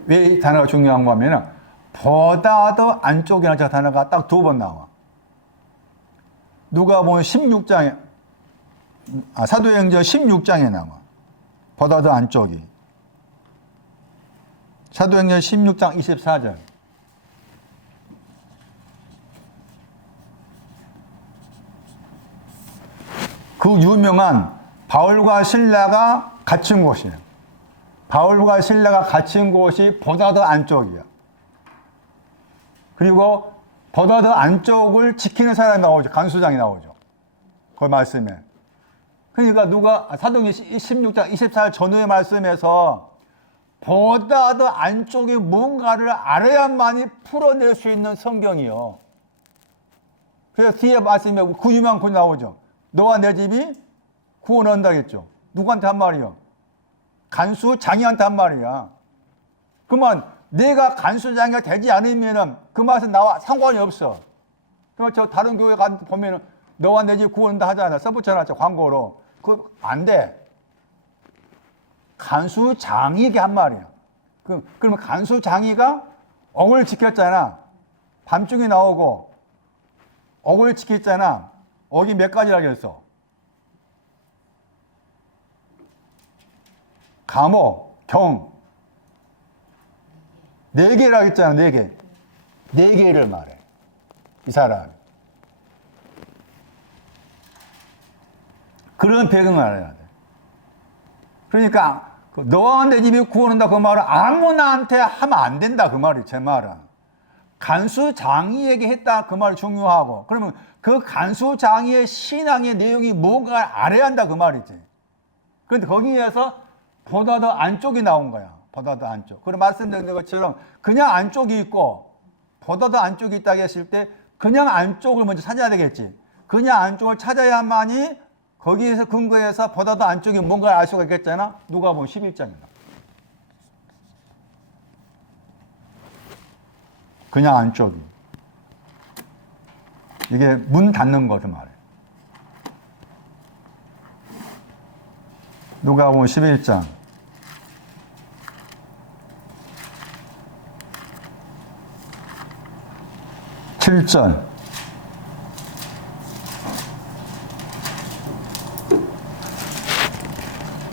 왜 이 단어가 중요한가 하면은 보다 더 안쪽이라는 저 단어가 딱 두 번 나와. 누가 보면 16장에 사도행전 16장에 나와. 보다 더 안쪽이. 사도행전 16장 24절. 그 유명한 바울과 실라가 갇힌 곳이에요. 바울과 실라가 갇힌 곳이 보다 더 안쪽이야. 그리고 보다 더 안쪽을 지키는 사람이 나오죠. 간수장이 나오죠. 그 말씀에. 그러니까 누가 사도행전 16장 24절 전후의 말씀에서 보다 더 안쪽에 뭔가를 알아야만이 풀어낼 수 있는 성경이요. 그래서 뒤에 말씀에 그 유명한 구 나오죠. 너와 내 집이 구원한다 했죠. 누구한테 한 말이요? 간수 장이한테 한 말이야. 그만 내가 간수장이가 되지 않으면은 그 맛은 나와 상관이 없어. 그럼 저 다른 교회 가 보면은 너와 내 집 구원한다 하잖아. 써붙여놨죠. 광고로. 그거 안 돼. 간수장이게 한 말이야. 그러면 간수장이가 억을 지켰잖아. 밤중에 나오고 억을 지켰잖아. 억이 몇 가지라고 했어? 감옥, 경. 4개라고 했잖아. 4개. 4개를 말해. 이 사람. 그런 배경을 알아야 돼. 그러니까 너와 내 집이 구원한다 그 말은 아무나한테 하면 안 된다 그 말이 제 말은. 간수장이에게 했다 그 말이 중요하고, 그러면 그 간수장이의 신앙의 내용이 뭔가 알아야 한다 그 말이지. 그런데 거기에서 보다 더 안쪽이 나온 거야. 보다 더 안쪽. 그리고 말씀드린 것처럼 그냥 안쪽이 있고 보다 더 안쪽이 있다고 했을 때 그냥 안쪽을 먼저 찾아야 되겠지. 그냥 안쪽을 찾아야만이 거기에서 근거해서 보다 더 안쪽이 뭔가를 알 수가 있겠잖아. 누가복음 11장이다. 그냥 안쪽이. 이게 문 닫는 거죠 말이에요. 누가복음 11장 7절.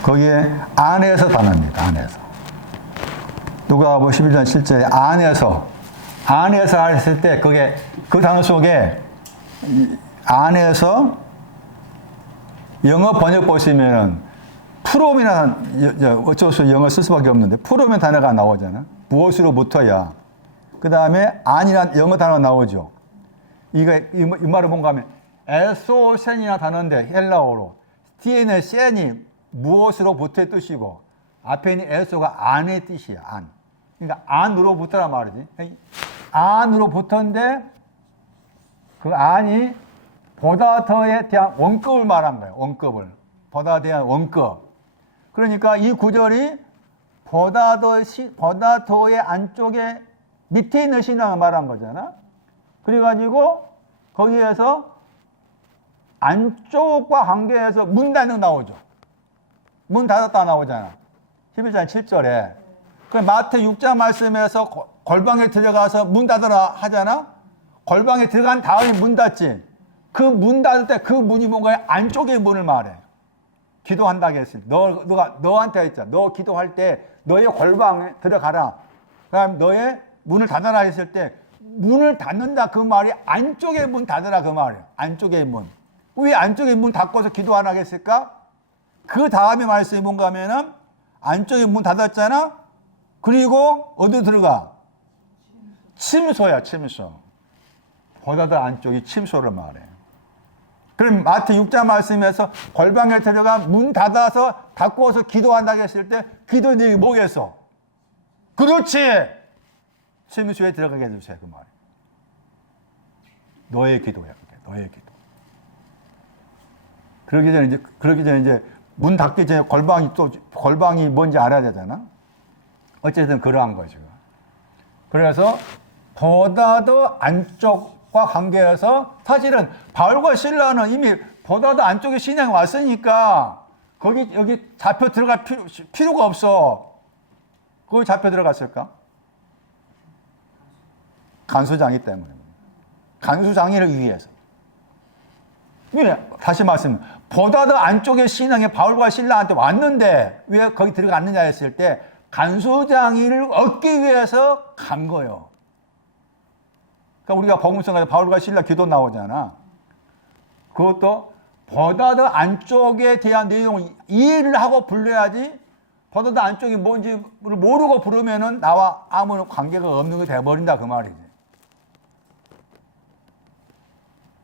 거기에 안에서 단어입니다. 안에서. 누가복음 11장 7절에 안에서 했을 때 그게 그 단어 속에 안에서 영어 번역 보시면은 프롬이나 어쩔 수 없이 영어 쓸 수밖에 없는데 프롬의 단어가 나오잖아. 무엇으로부터야. 그 다음에 안이란 영어 단어가 나오죠. 이 말을 뭔가 하면 에소센이나 단어인데 헬라어로 뒤에는 센이 무엇으로부터의 뜻이고 앞에 있는 에소가 안의 뜻이야. 안. 그러니까 안으로부터란 말이지. 안으로부터인데 그 안이 보다 더에 대한 원급을 말한 거예요. 원급을. 보다 대한 원급. 그러니까 이 구절이 보다 더의 안쪽에 밑에 있는 신앙을 말한 거잖아. 그래가지고 거기에서 안쪽과 관계해서 문 닫는 나오죠. 문 닫았다 나오잖아. 11장 7절에. 그 마태 6장 말씀에서 골방에 들어가서 문 닫으라 하잖아. 골방에 들어간 다음에 문 닫지. 그 문 닫을 때 그 문이 뭔가요? 안쪽의 문을 말해. 기도한다고 했을 때. 너한테 했잖아. 너 기도할 때 너의 골방에 들어가라. 그다음 너의 문을 닫아라 했을 때 문을 닫는다 그 말이 안쪽의 문 닫으라 그 말이에요. 안쪽의 문. 왜 안쪽의 문 닫고서 기도 안 하겠을까? 그 다음에 말씀이 뭔가 하면은 안쪽에 문 닫았잖아. 그리고 어디 들어가? 침소야, 침소. 보다 더 안쪽이 침소를 말해. 그럼 마태 6장 말씀에서 골방에 들어가 문 닫아서 닫고서 기도한다고 했을 때 기도 내용이 뭐겠어? 그렇지! 침소에 들어가게 해주세요. 그 말이에요. 너의 기도야. 너의 기도. 그러기 전에 이제 문 닫기 전에 골방이 뭔지 알아야 되잖아. 어쨌든 그러한 거죠. 그래서 보다 더 안쪽과 관계해서 사실은 바울과 실라는 이미 보다 더 안쪽에 신앙이 왔으니까 여기 잡혀 들어갈 필요가 없어. 거기 잡혀 들어갔을까? 간수장이 때문에. 간수장이를 위해서. 다시 말씀, 보다 더 안쪽의 신앙이 바울과 실라한테 왔는데 왜 거기 들어갔느냐 했을 때 간수장이를 얻기 위해서 간 거예요. 그러니까 우리가 복음성에서 바울과 실라 기도 나오잖아. 그것도 보다 더 안쪽에 대한 내용을 이해를 하고 불러야지 보다 더 안쪽이 뭔지를 모르고 부르면은 나와 아무런 관계가 없는 게 돼버린다 그 말이지.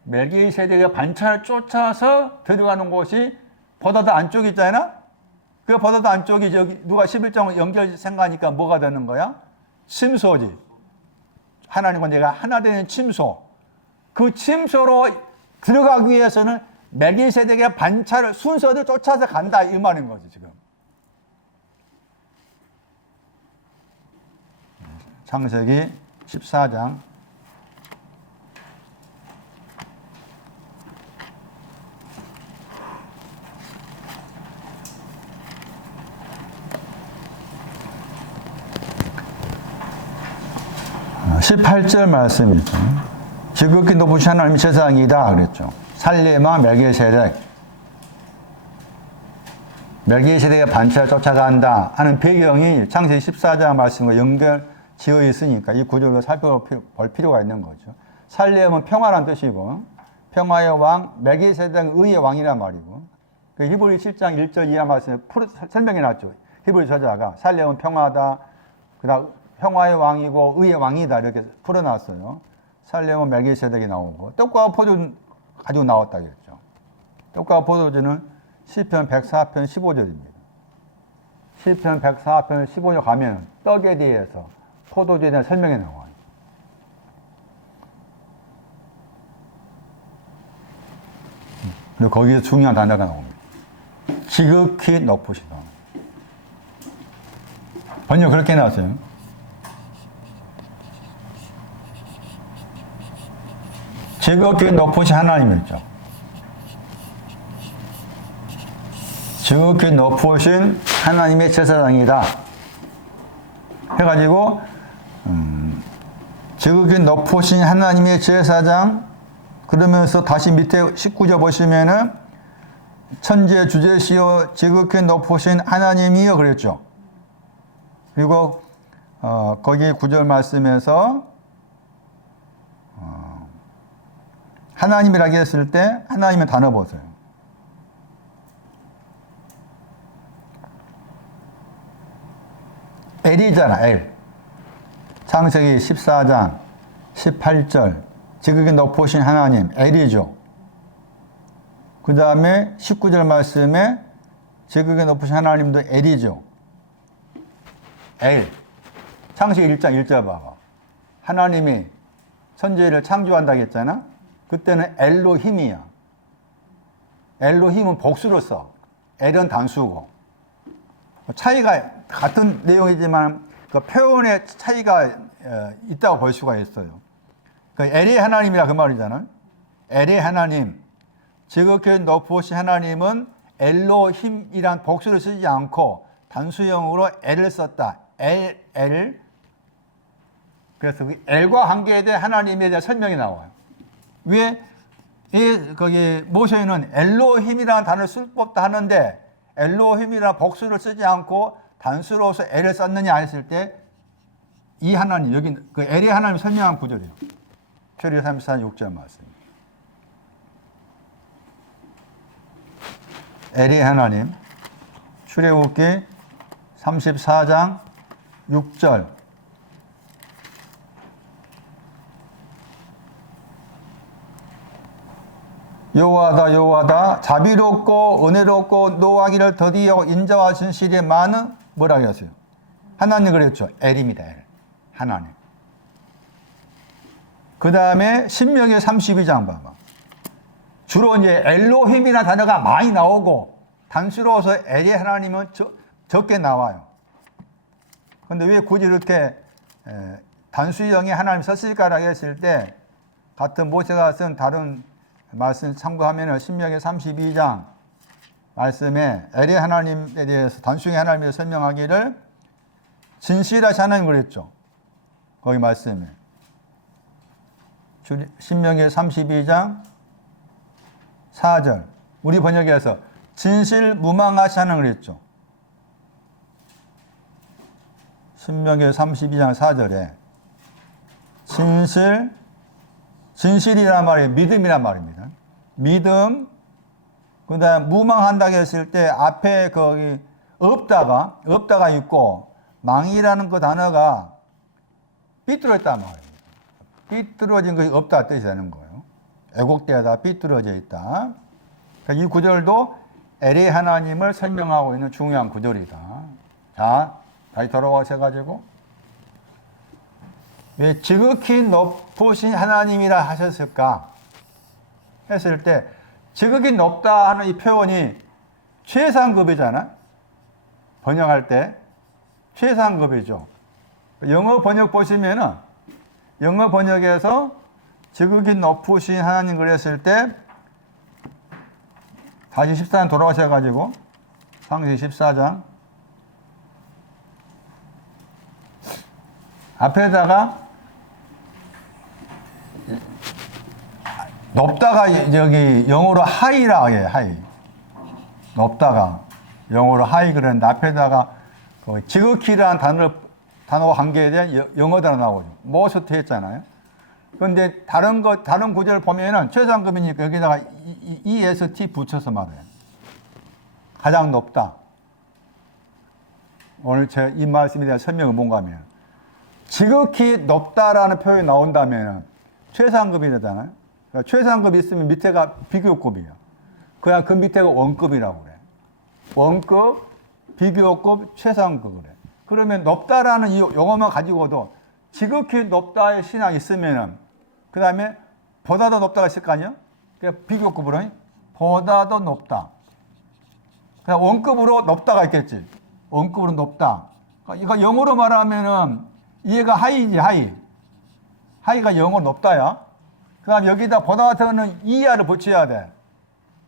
멜기세덱의 반차를 쫓아서 들어가는 곳이 보다 더 안쪽이 있잖아. 그 보다 더 안쪽이 저기 누가 11장 연결 생각하니까 뭐가 되는 거야? 침소지. 하나님과 내가 하나 되는 침소. 그 침소로 들어가기 위해서는 멜기세덱의 반차를 순서대로 쫓아서 간다 이 말인 거지 지금. 창세기 14장 18절 말씀이죠. 지극히 높으신 하나님의 제사장이다 그랬죠. 살레마 멜기세덱. 멜기세덱의 반차를 쫓아간다 하는 배경이 창세기 14장 말씀과 연결 지어 있으니까 이 구절로 살펴볼 필요가 있는 거죠. 살렘은 평화란 뜻이고 평화의 왕, 멜기세덱은 의의 왕이란 말이고 그 히브리 7장 1절 이하 말씀에 설명해 놨죠. 히브리 저자가 살렘은 평화다. 그다음 평화의 왕이고 의의 왕이다 이렇게 풀어놨어요. 살렘은 멜기세덱이 나오고 떡과 포도 가지고 나왔다 그랬죠. 떡과 포도주는 시편 104편 15절입니다. 시편 104편 15절 가면 떡에 대해서 포도주에 대한 설명이 나와요. 그리고 거기서 중요한 단어가 나옵니다. 지극히 높으시다. 번역 그렇게 해놨어요. 지극히 높으신 하나님이죠. 지극히 높으신 하나님의 제사장이다. 해가지고 지극히 높으신 하나님의 제사장 그러면서 다시 밑에 19절 보시면은 천지의 주제시여 지극히 높으신 하나님이여 그랬죠. 그리고 거기 9절 말씀에서 하나님이라고 했을 때 하나님의 단어 보세요. 엘이잖아, 엘. 창세기 14장 18절 지극히 높으신 하나님, 엘이죠. 그 다음에 19절 말씀에 지극히 높으신 하나님도 엘이죠. 엘. 창세기 1장 1절 봐봐. 하나님이 천지를 창조한다고 했잖아. 그때는 엘로힘이야. 엘로힘은 복수로 써. 엘은 단수고. 차이가 같은 내용이지만 그 표현의 차이가 있다고 볼 수가 있어요. 그 엘의 하나님이라 그 말이잖아. 엘의 하나님. 지극히 높으신 하나님은 엘로힘이란 복수를 쓰지 않고 단수형으로 엘을 썼다. 엘. 그래서 그 엘과 관계에 대해 하나님에 대한 설명이 나와요. 왜 거기 모세는 엘로힘이라는 단어를 쓸 법도 하는데 엘로힘이라는 복수를 쓰지 않고 단수로서 엘을 썼느냐 했을 때 이 하나님 여기 그 엘의 하나님 설명한 구절이에요. 출애굽기 34장 6절 말씀. 엘의 하나님 출애굽기 34장 6절 여호와다 자비롭고 은혜롭고 노하기를 더디어 인자하신 시리에 많은 뭐라고 했어요? 하나님 그랬죠. 엘입니다. 엘. 하나님. 그 다음에 신명기 32장 봐봐. 주로 이제 엘로힘이라는 단어가 많이 나오고 단수로서 엘의 하나님은 적게 나와요. 그런데 왜 굳이 이렇게 단수형의 하나님 썼을까라고 했을 때 같은 모세가 쓴 다른 말씀 참고하면 신명기 32장 말씀에 엘의 하나님에 대해서 단수형의 하나님에 대해서 설명하기를 진실하신 하나님 그랬죠. 거기 말씀에 신명기 32장 4절 우리 번역에서 진실무망하신 하나님 그랬죠. 신명기 32장 4절에 진실이란 말이 믿음이란 말입니다. 그 다음 무망한다고 했을 때 앞에 거기 없다가 있고 망이라는 그 단어가 삐뚤어졌단 말입니다. 삐뚤어진 것이 없다 뜻이 되는 거예요. 애곡되다 삐뚤어져 있다. 이 구절도 엘의 하나님을 설명하고 있는 중요한 구절이다. 자, 다시 돌아오셔가지고 왜 지극히 높으신 하나님이라 하셨을까 했을 때 지극히 높다 하는 이 표현이 최상급이잖아. 번역할 때 최상급이죠. 영어 번역 보시면은 영어 번역에서 지극히 높으신 하나님 그랬을 때 다시 14장 돌아가셔가지고 창세기 14장 앞에다가 높다가 여기 영어로 하이라 해요. 하이. 높다가 영어로 하이 그랬는데 앞에다가 그 지극히라는 단어와 관계된 영어 단어 나오죠. 모스트 했잖아요. 그런데 다른 구절을 보면은 최상급이니까 여기다가 EST 붙여서 말해요. 가장 높다. 오늘 제 이 말씀에 대한 설명은 뭔가 하면 지극히 높다라는 표현이 나온다면 최상급이잖아요. 그러니까 최상급이 있으면 밑에가 비교급이에요. 그냥 그 밑에가 원급이라고 그래. 원급, 비교급, 최상급 그래. 그러면 높다라는 이 용어만 가지고도 지극히 높다의 신앙이 있으면은 그 다음에 보다 더 높다가 있을 거 아니야? 그러니까 비교급으로 보다 더 높다. 그냥 원급으로 높다가 있겠지. 원급으로 높다. 이거 영어로 말하면은 얘가 하이지, 하이. 하이가 영어로 높다야. 그 다음 여기다 보다 더는 ER을 붙여야 돼.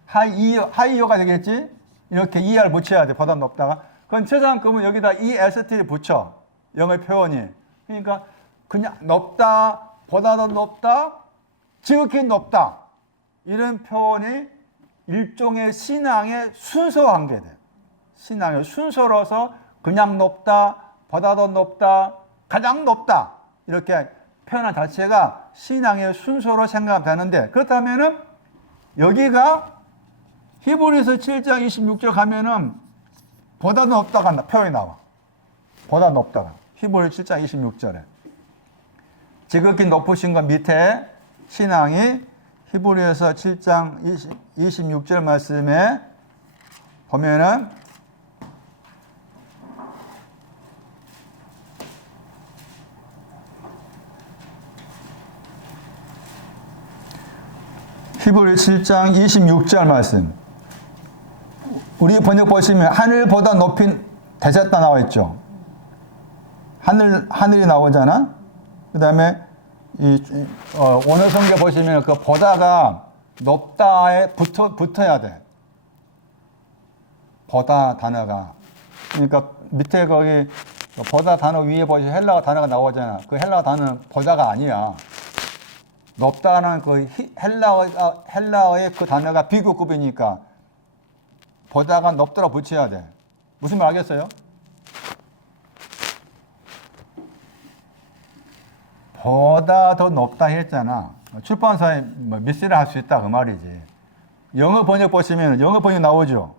하이어가 되겠지? 이렇게 ER 붙여야 돼. 보다 높다가. 그럼 최상급은 여기다 EST를 붙여. 영어의 표현이. 그러니까 그냥 높다, 보다 더 높다, 지극히 높다. 이런 표현이 일종의 신앙의 순서와 관계돼. 신앙의 순서로서 그냥 높다, 보다 더 높다, 가장 높다. 이렇게 표현한 자체가 신앙의 순서로 생각하면 되는데 그렇다면은 여기가 히브리서 7장 26절 가면은 보다 더 높다가 표현이 나와. 보다 높다가. 히브리서 7장 26절에. 지극히 높으신 것 밑에 신앙이 히브리서 7장 26절 말씀에 보면은 히브리서 7장 26절 말씀. 우리 번역 보시면 하늘보다 높이 되셨다 나와 있죠. 하늘이 나오잖아. 그 다음에 오늘 성경 보시면 그 보다가 높다에 붙어야 돼. 보다 단어가. 그러니까 밑에 거기 보다 단어 위에 보시면 헬라어 단어가 나오잖아. 그 헬라어 단어는 보다가 아니야. 높다는 그 헬라어의 그 단어가 비교급이니까 보다가 높더라 붙여야 돼. 무슨 말 알겠어요? 보다 더 높다 했잖아. 출판사에 미스를 할 수 있다 그 말이지. 영어 번역 보시면 영어 번역 나오죠.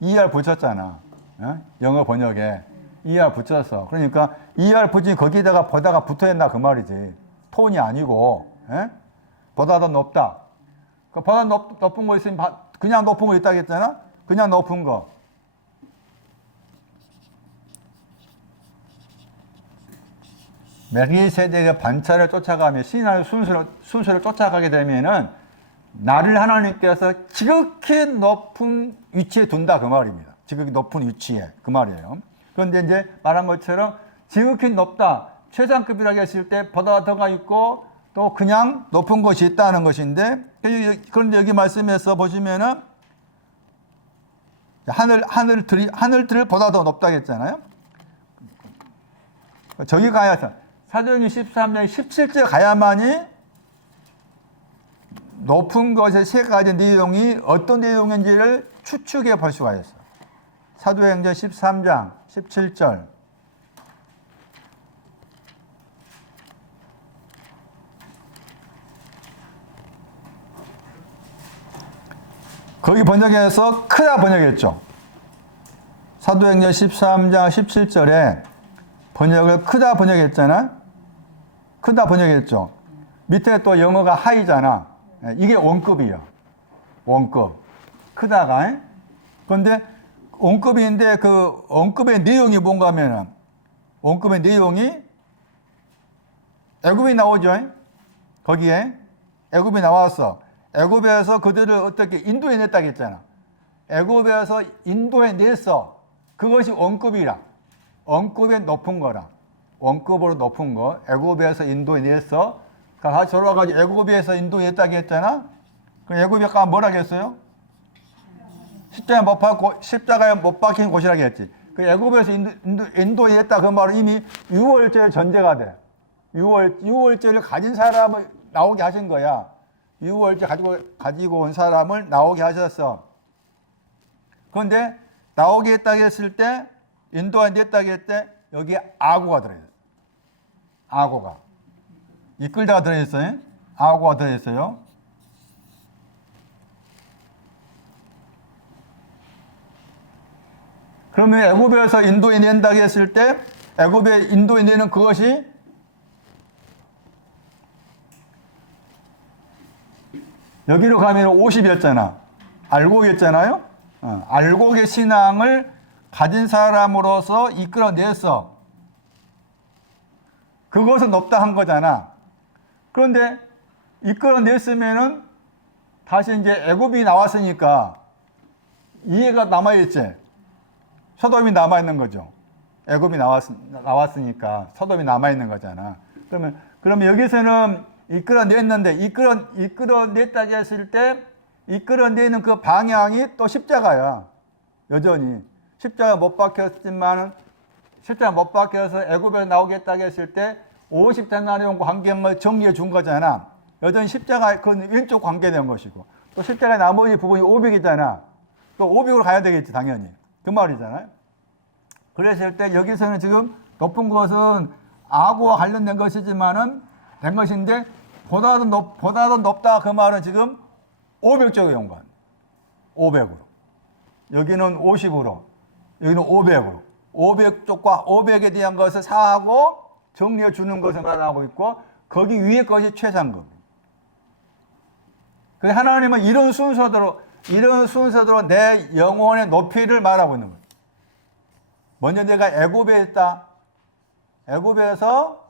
ER 붙였잖아. 영어 번역에 ER 붙였어. 그러니까 ER 붙인 거기다가 보다가 붙어 있나 그 말이지. 톤이 아니고 보다 더 높다. 보다 높은 거 있으면 그냥 높은 거 있다고 했잖아. 그냥 높은 거. 멜기세덱의 반차를 쫓아가며 신앙의 순서를 쫓아가게 되면은 나를 하나님께서 지극히 높은 위치에 둔다 그 말입니다. 지극히 높은 위치에 그 말이에요. 그런데 이제 말한 것처럼 지극히 높다, 최상급이라고 했을 때 보다 더가 있고 또 그냥 높은 것이 있다는 것인데 그런데 여기 말씀에서 보시면은 하늘들을 보다 더 높다고 했잖아요. 저기 가야 사도행전 13장 17절 가야만이 높은 것의 세 가지 내용이 어떤 내용인지를 추측해 볼 수가 있어. 사도행전 13장 17절. 거기 번역해서 크다 번역했죠. 사도행전 13장 17절에 번역을 크다 번역했잖아. 크다 번역했죠. 밑에 또 영어가 하이잖아. 이게 원급이에요. 원급. 크다가. 그런데 원급인데 그 원급의 내용이 뭔가 하면은 원급의 내용이 애굽이 나오죠. 거기에 애굽이 나왔어. 애굽에서 그들을 어떻게 인도해 냈다고 했잖아. 애굽에서 인도해 냈어. 그것이 원급이라. 원급의 높은 거라. 원급으로 높은 거, 애굽에서 인도에 내서 다시 돌아가지고 애굽에서 인도에 냈다고 했잖아. 그럼 애굽이 아까 뭐라고 했어요? 십자가에 못 박힌 곳이라고 했지. 그 애굽에서 인도에 냈다 그 말은 이미 유월절 전제가 돼. 유월절을 가진 사람을 나오게 하신 거야. 유월절 가지고 온 사람을 나오게 하셨어. 그런데 나오게 했다고 했을 때, 인도에 냈다고 했을 때, 여기에 아고가 들어있어요. 아고가. 이끌다가 들어있어요. 아고가 들어있어요. 그러면 애굽에서 인도에 낸다고 했을 때, 애굽에 인도에 내는 그것이 여기로 가면 50이었잖아. 알곡이었잖아요. 알곡의 신앙을 가진 사람으로서 이끌어냈어. 그것은 높다 한 거잖아. 그런데 이끌어냈으면은 다시 이제 애굽이 나왔으니까 이해가 남아있지. 소돔이 남아있는 거죠. 애굽이 나왔으니까 소돔이 남아있는 거잖아. 그러면 여기서는 이끌어냈는데 이끌어냈다고 했을 때 이끌어내는 그 방향이 또 십자가야. 여전히 십자가 못 박혔지만은 십자가 못 박혀서 애굽에서 나오겠다고 했을 때 50데나리온 관계를 정리해 준 거잖아. 여전히 십자가 그건 왼쪽 관계된 것이고 또 십자가 나머지 부분이 500이잖아. 또 500으로 가야 되겠지 당연히. 그 말이잖아요. 그랬을 때 여기서는 지금 높은 것은 아고와 관련된 것이지만은 된 것인데 보다도 높다 그 말은 지금 500쪽에 온 거야. 500으로. 여기는 50으로. 여기는 500으로. 500쪽과 500에 대한 것을 사하고 정리해 주는 것을 말하고 있고 거기 위에 것이 최상급. 그래서 하나님은 이런 순서대로 내 영혼의 높이를 말하고 있는 거예요. 먼저 내가 애굽에 있다. 애굽에서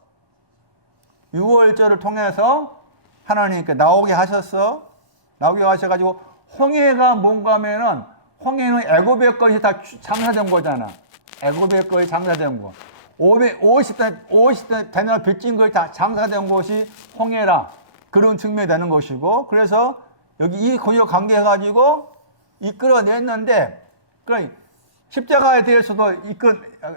유월절을 통해서 하나님께 나오게 하셨어. 나오게 하셔가지고 홍해가 뭔가 하면은 홍해는 애굽의 것이 다 장사된 거잖아. 애굽의 것이 장사된 거. 50대 되나 빚진 것이 다 장사된 것이 홍해라. 그런 측면이 되는 것이고 그래서 여기 이 구역 관계해가지고 이끌어냈는데 그러니까 십자가에 대해서도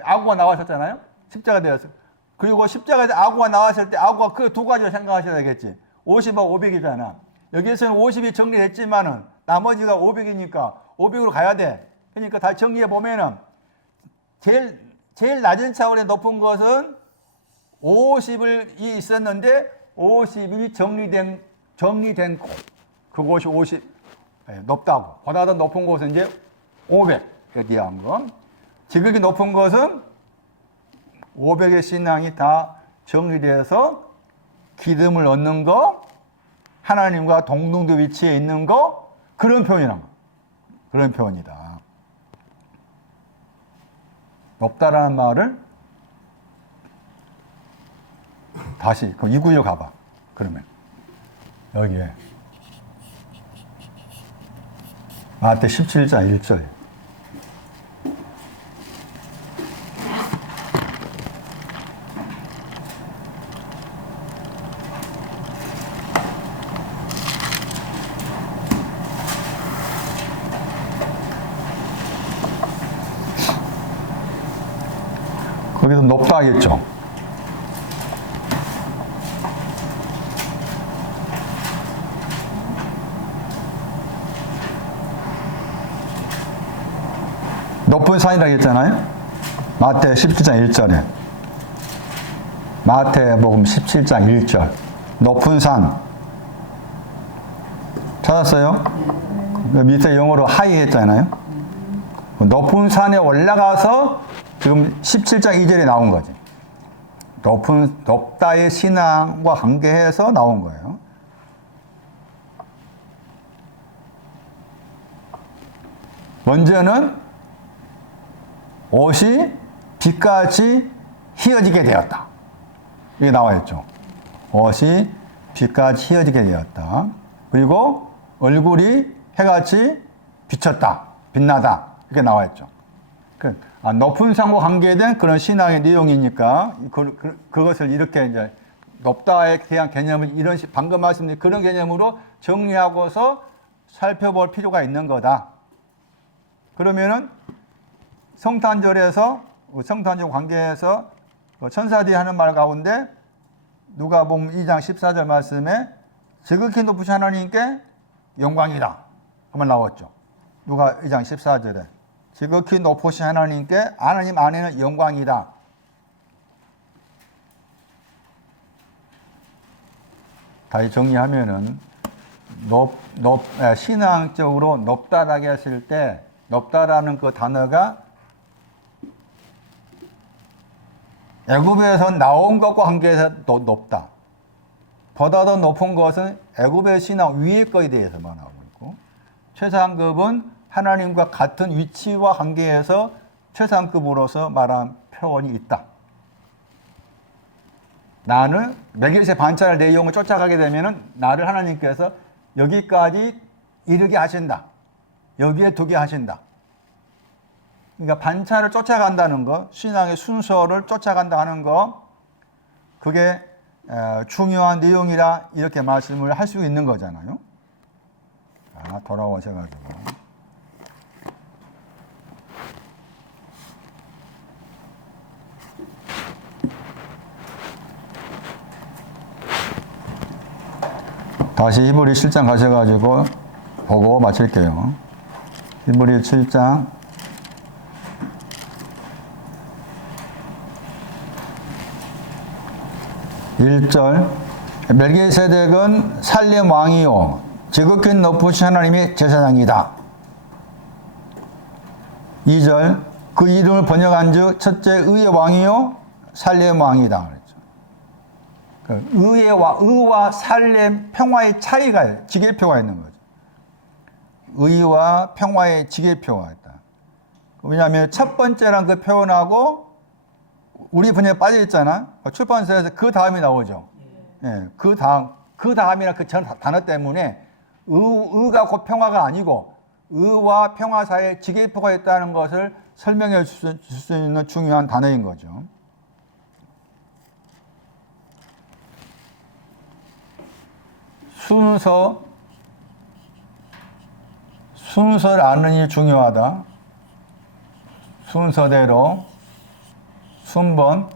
아고가 나왔었잖아요. 십자가에 대해서. 그리고 십자가에 아고가 나왔을 때 아고가 그 두 가지를 생각하셔야 되겠지. 50하고 500이잖아. 여기에서는 50이 정리됐지만은 나머지가 500이니까 500으로 가야 돼. 그러니까 다 정리해 보면은 제일 낮은 차원의 높은 것은 50이 있었는데 50이 정리된 곳. 그곳이 50 높다고. 보다 더 높은 곳은 이제 500에 대한 거. 지극히 높은 것은 500의 신앙이 다 정리돼서 기름을 얻는 거, 하나님과 동등도 위치에 있는 거, 그런 표현이란 거. 그런 표현이다. 높다라는 말을 다시 그럼 이 구역 가봐. 그러면 여기에 마태 17장 1절. 거기서 높다 하겠죠. 높은 산이라고 했잖아요. 마태 17장 1절에. 마태복음 17장 1절. 높은 산. 찾았어요? 밑에 영어로 하이 했잖아요. 높은 산에 올라가서 지금 17장 2절에 나온 거지. 높다의 신앙과 관계해서 나온 거예요. 먼저는 옷이 빛같이 휘어지게 되었다. 이게 나와 있죠. 옷이 빛같이 휘어지게 되었다. 그리고 얼굴이 해같이 비쳤다. 빛나다. 이렇게 나와 있죠. 높은 상호 관계된 그런 신앙의 내용이니까 그것을 이렇게 이제 높다에 대한 개념을 이런 방금 말씀드린 그런 개념으로 정리하고서 살펴볼 필요가 있는 거다. 그러면은 성탄절에서 성탄절 관계에서 천사들이 하는 말 가운데 누가복음 2장 14절 말씀에 지극히 높으신 하나님께 영광이다. 그 말 나왔죠. 누가 2장 14절에 지극히 높으신 하나님께 하나님 안에는 영광이다. 다시 정리하면은 신앙적으로 높다라고 했을 때 높다라는 그 단어가 애굽에서 나온 것과 관계해서 높다. 보다 더 높은 것은 애굽의 신앙 위의 것에 대해서 말하고 있고 최상급은 하나님과 같은 위치와 관계해서 최상급으로서 말한 표현이 있다. 나는 매길세 반차의 내용을 쫓아가게 되면은 나를 하나님께서 여기까지 이르게 하신다. 여기에 두게 하신다. 그러니까 반차를 쫓아간다는 거, 신앙의 순서를 쫓아간다 하는 거, 그게 중요한 내용이라 이렇게 말씀을 할 수 있는 거잖아요. 자, 돌아오셔가지고. 다시 히브리 7장 가셔가지고 보고 마칠게요. 히브리 7장 1절 멜기세덱은 살렘 왕이요 지극히 높으신 하나님의 제사장이다. 2절 그 이름을 번역한 즉 첫째 의의 왕이요 살렘 왕이다. 의와 살렘 평화의 차이가 지계표가 있는 거죠. 의와 평화의 지계표가 있다. 왜냐하면 첫 번째란 그 표현하고 우리 분야에 빠져 있잖아. 출판서에서 그 다음이 나오죠. 예, 그 다음이나 그 전 단어 때문에 의가 곧 평화가 아니고 의와 평화 사이에 지계표가 있다는 것을 설명해 줄 수 있는 중요한 단어인 거죠. 순서를 아는 일 중요하다. 순서대로 순번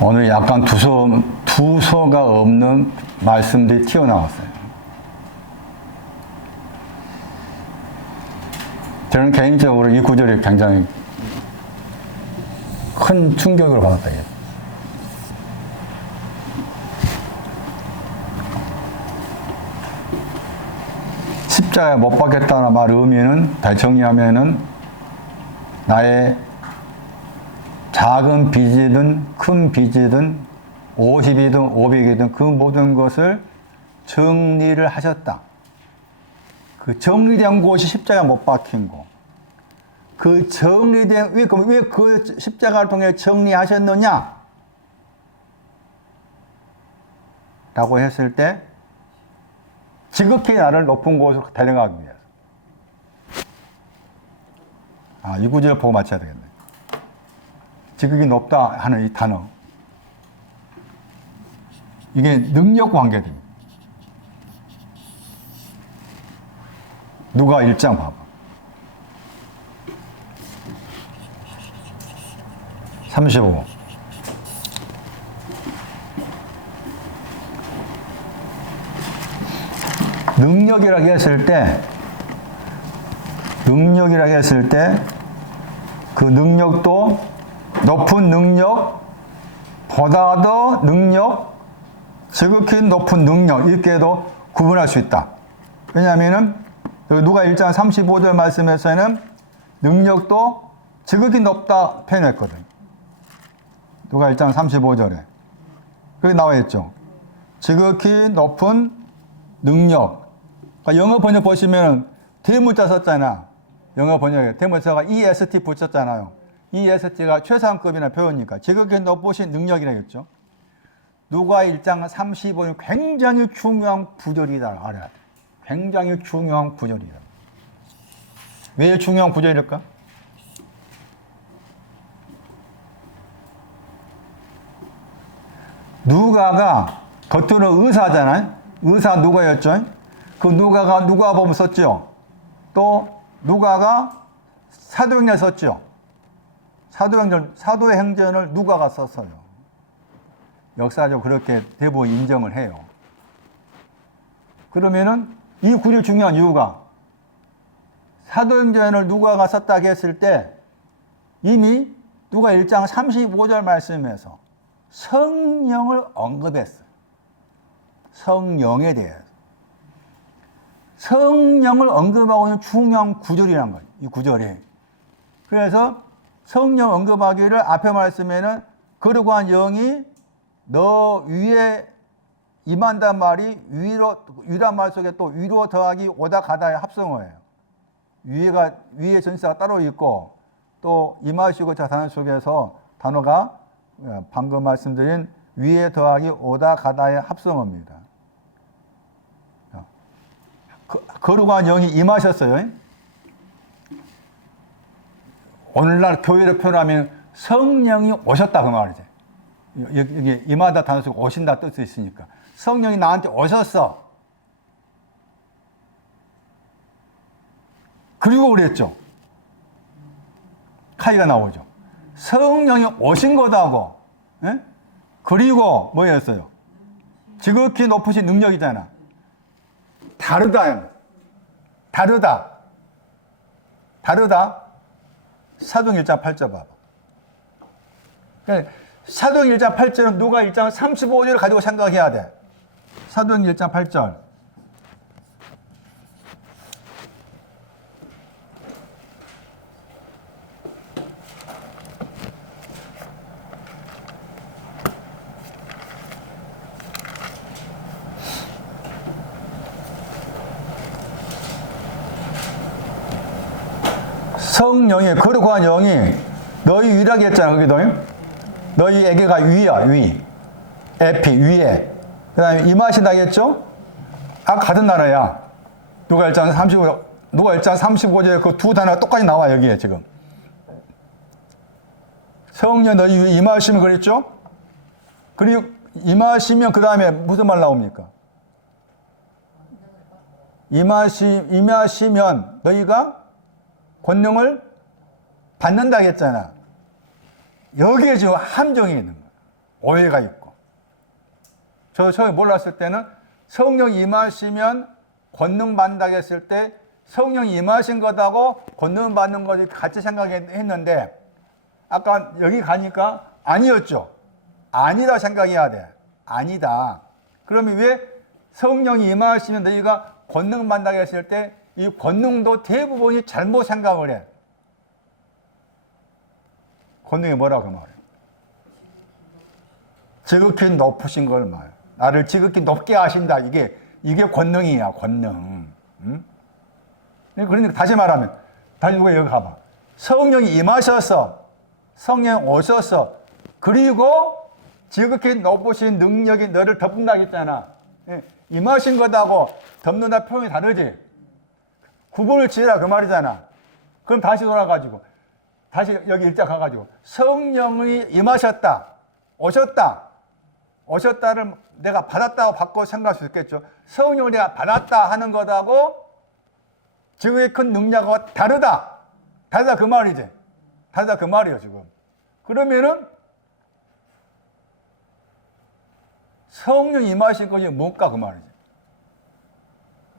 오늘 약간 두서가 없는 말씀들이 튀어나왔어요. 저는 개인적으로 이 구절이 굉장히 큰 충격을 받았다. 십자가에 못 박겠다는 말 의미는 다시 정리하면은 나의 작은 빚이든 큰 빚이든 50이든 500이든 그 모든 것을 정리를 하셨다. 그 정리된 곳이 십자가 못 박힌 곳. 그 정리된, 왜 그 십자가를 통해 정리하셨느냐? 라고 했을 때, 지극히 나를 높은 곳으로 데려가기 위해서. 이 구절을 보고 맞춰야 되겠네. 지극히 높다 하는 이 단어. 이게 능력 관계입니다. 누가 1장 봐봐. 35. 능력이라고 했을 때, 그 능력도 높은 능력, 보다 더 능력, 지극히 높은 능력, 이렇게도 구분할 수 있다. 왜냐하면은, 누가 1장 35절 말씀에서는 능력도 지극히 높다 표현했거든. 누가 1장 35절에. 그게 나와 있죠. 지극히 높은 능력. 그러니까 영어 번역 보시면 대문자 썼잖아. 영어 번역에 대문자가 EST 붙였잖아요. EST가 최상급이나 배우니까 지극히 높으신 능력이라겠죠. 누가 1장 35는 굉장히 중요한 구절이다 알아야 돼. 굉장히 중요한 구절이다. 왜 중요한 구절일까? 누가가 겉으로 의사잖아요. 의사 누가였죠. 그 누가가 누가복음 썼죠. 또 누가가 사도행전 썼죠. 사도행전을 누가가 썼어요. 역사적으로 그렇게 대부분 인정을 해요. 그러면은 이 구절이 중요한 이유가 사도행전을 누가가 썼다고 했을 때 이미 누가 1장 35절 말씀에서 성령을 언급했어요. 성령에 대해서. 성령을 언급하고 있는 중요한 구절이란 거예요. 이 구절이. 그래서 성령 언급하기를 앞에 말씀에는 거룩한 영이 너 위에 임한단 말이 위란 말 속에 또 위로 더하기 오다 가다의 합성어예요. 위에 전치사가 따로 있고 또 임하시고 자 단어 속에서 단어가 방금 말씀드린 위에 더하기 오다 가다의 합성어입니다. 거룩한 영이 임하셨어요. 오늘날 교회로 표현하면 성령이 오셨다 그 말이죠. 여기 임하다 단어 속에 오신다 뜻이 있으니까 성령이 나한테 오셨어. 그리고 그랬죠. 카이가 나오죠. 성령이 오신 거다고. 예? 그리고 뭐였어요? 지극히 높으신 능력이잖아. 다르다. 사도행 1장 8절 봐봐. 사도행 1장 8절은 누가 1장 35절을 가지고 생각해야 돼. 사도행 1장 8절. 성령의 거룩한 영이 너희 위라고 했잖아. 거기도 너희에게가 위야. 위 에피 위에 그 다음에 임하신다고 했죠. 아까 같은 단어야. 누가 1장 35절에 그 두 단어가 똑같이 나와. 여기에 지금 성령 너희 위에 임하시면 그랬죠. 그리고 임하시면 그 다음에 무슨 말 나옵니까? 임하시면 너희가 권능을 받는다 했잖아. 여기에 지금 함정이 있는 거야. 오해가 있고. 저 처음에 몰랐을 때는 성령이 임하시면 권능 받는다 했을 때 성령이 임하신 것하고 권능 받는 것이 같이 생각했는데 아까 여기 가니까 아니었죠. 아니다 생각해야 돼. 아니다. 그러면 왜 성령이 임하시면 너희가 권능 받는다 했을 때 이 권능도 대부분이 잘못 생각을 해. 권능이 뭐라고 말해? 지극히 높으신 걸 말. 나를 지극히 높게 하신다. 이게 권능이야, 권능. 응? 그러니까 다시 말하면, 다시 누가 여기 가봐. 성령이 임하셔서, 성령 오셔서, 그리고 지극히 높으신 능력이 너를 덮는다 했잖아. 임하신 것하고 덮는다 표현이 다르지? 구분을 지으라 그 말이잖아. 그럼 다시 돌아가지고 다시 여기 일자 가가지고 성령이 임하셨다, 오셨다를 내가 받았다고 바꿔 생각할 수 있겠죠. 성령을 내가 받았다 하는 것하고 지극히 큰 능력하고 다르다 그 말이지. 다르다 그 말이에요 지금. 그러면은 성령이 임하신 것이 뭘까 그 말이지.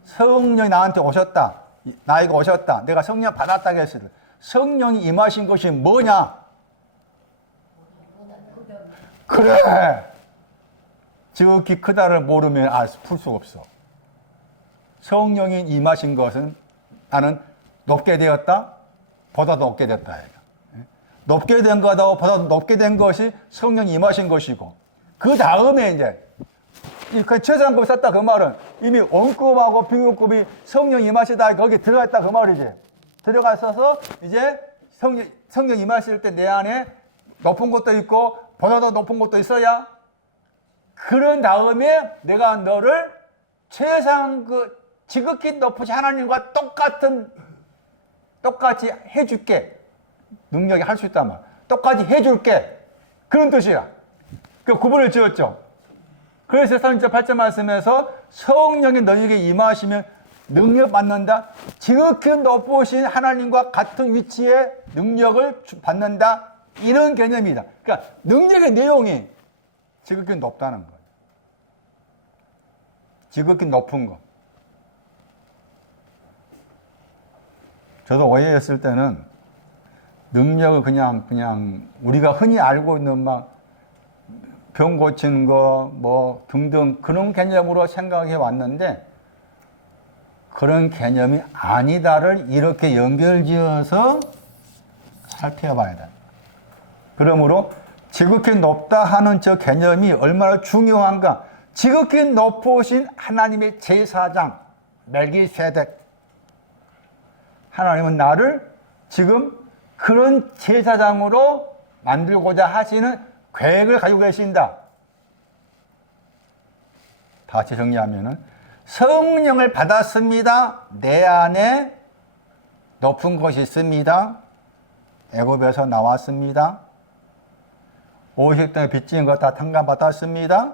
성령이 나한테 오셨다. 나에게 오셨다. 내가 성령 받았다고 했을 때 성령이 임하신 것이 뭐냐? 그래. 지극히 크다를 모르면 풀 수가 없어. 성령이 임하신 것은 나는 높게 되었다. 보다도 높게 됐다. 높게 된 것하고 보다 높게 된 것이 성령이 임하신 것이고 그 다음에 이제 그 최상급 썼다 그 말은 이미 원급하고 비급급이 성령 임하시다 거기 들어갔다 그 말이지. 들어가서서 이제 성령 임하실 때 내 안에 높은 것도 있고 보다 더 높은 것도 있어야 그런 다음에 내가 너를 최상 그 지극히 높으신 하나님과 똑같이 해줄게. 능력이 할 수 있단 말. 똑같이 해줄게. 그런 뜻이야. 그 구분을 지었죠. 그래서 3절 8절 말씀에서 성령이 너희에게 임하시면 능력 받는다. 지극히 높으신 하나님과 같은 위치에 능력을 받는다. 이런 개념이다. 그러니까 능력의 내용이 지극히 높다는 거예요. 지극히 높은 거. 저도 오해했을 때는 능력을 그냥 우리가 흔히 알고 있는 막 병 고치는 거 뭐 등등 그런 개념으로 생각해 왔는데 그런 개념이 아니다를 이렇게 연결지어서 살펴봐야 돼. 그러므로 지극히 높다 하는 저 개념이 얼마나 중요한가. 지극히 높으신 하나님의 제사장 멜기세덱. 하나님은 나를 지금 그런 제사장으로 만들고자 하시는 계획을 가지고 계신다. 다 같이 정리하면은 성령을 받았습니다. 내 안에 높은 것이 있습니다. 애굽에서 나왔습니다. 오색 땅에 빚진 것 다 탕감받았습니다.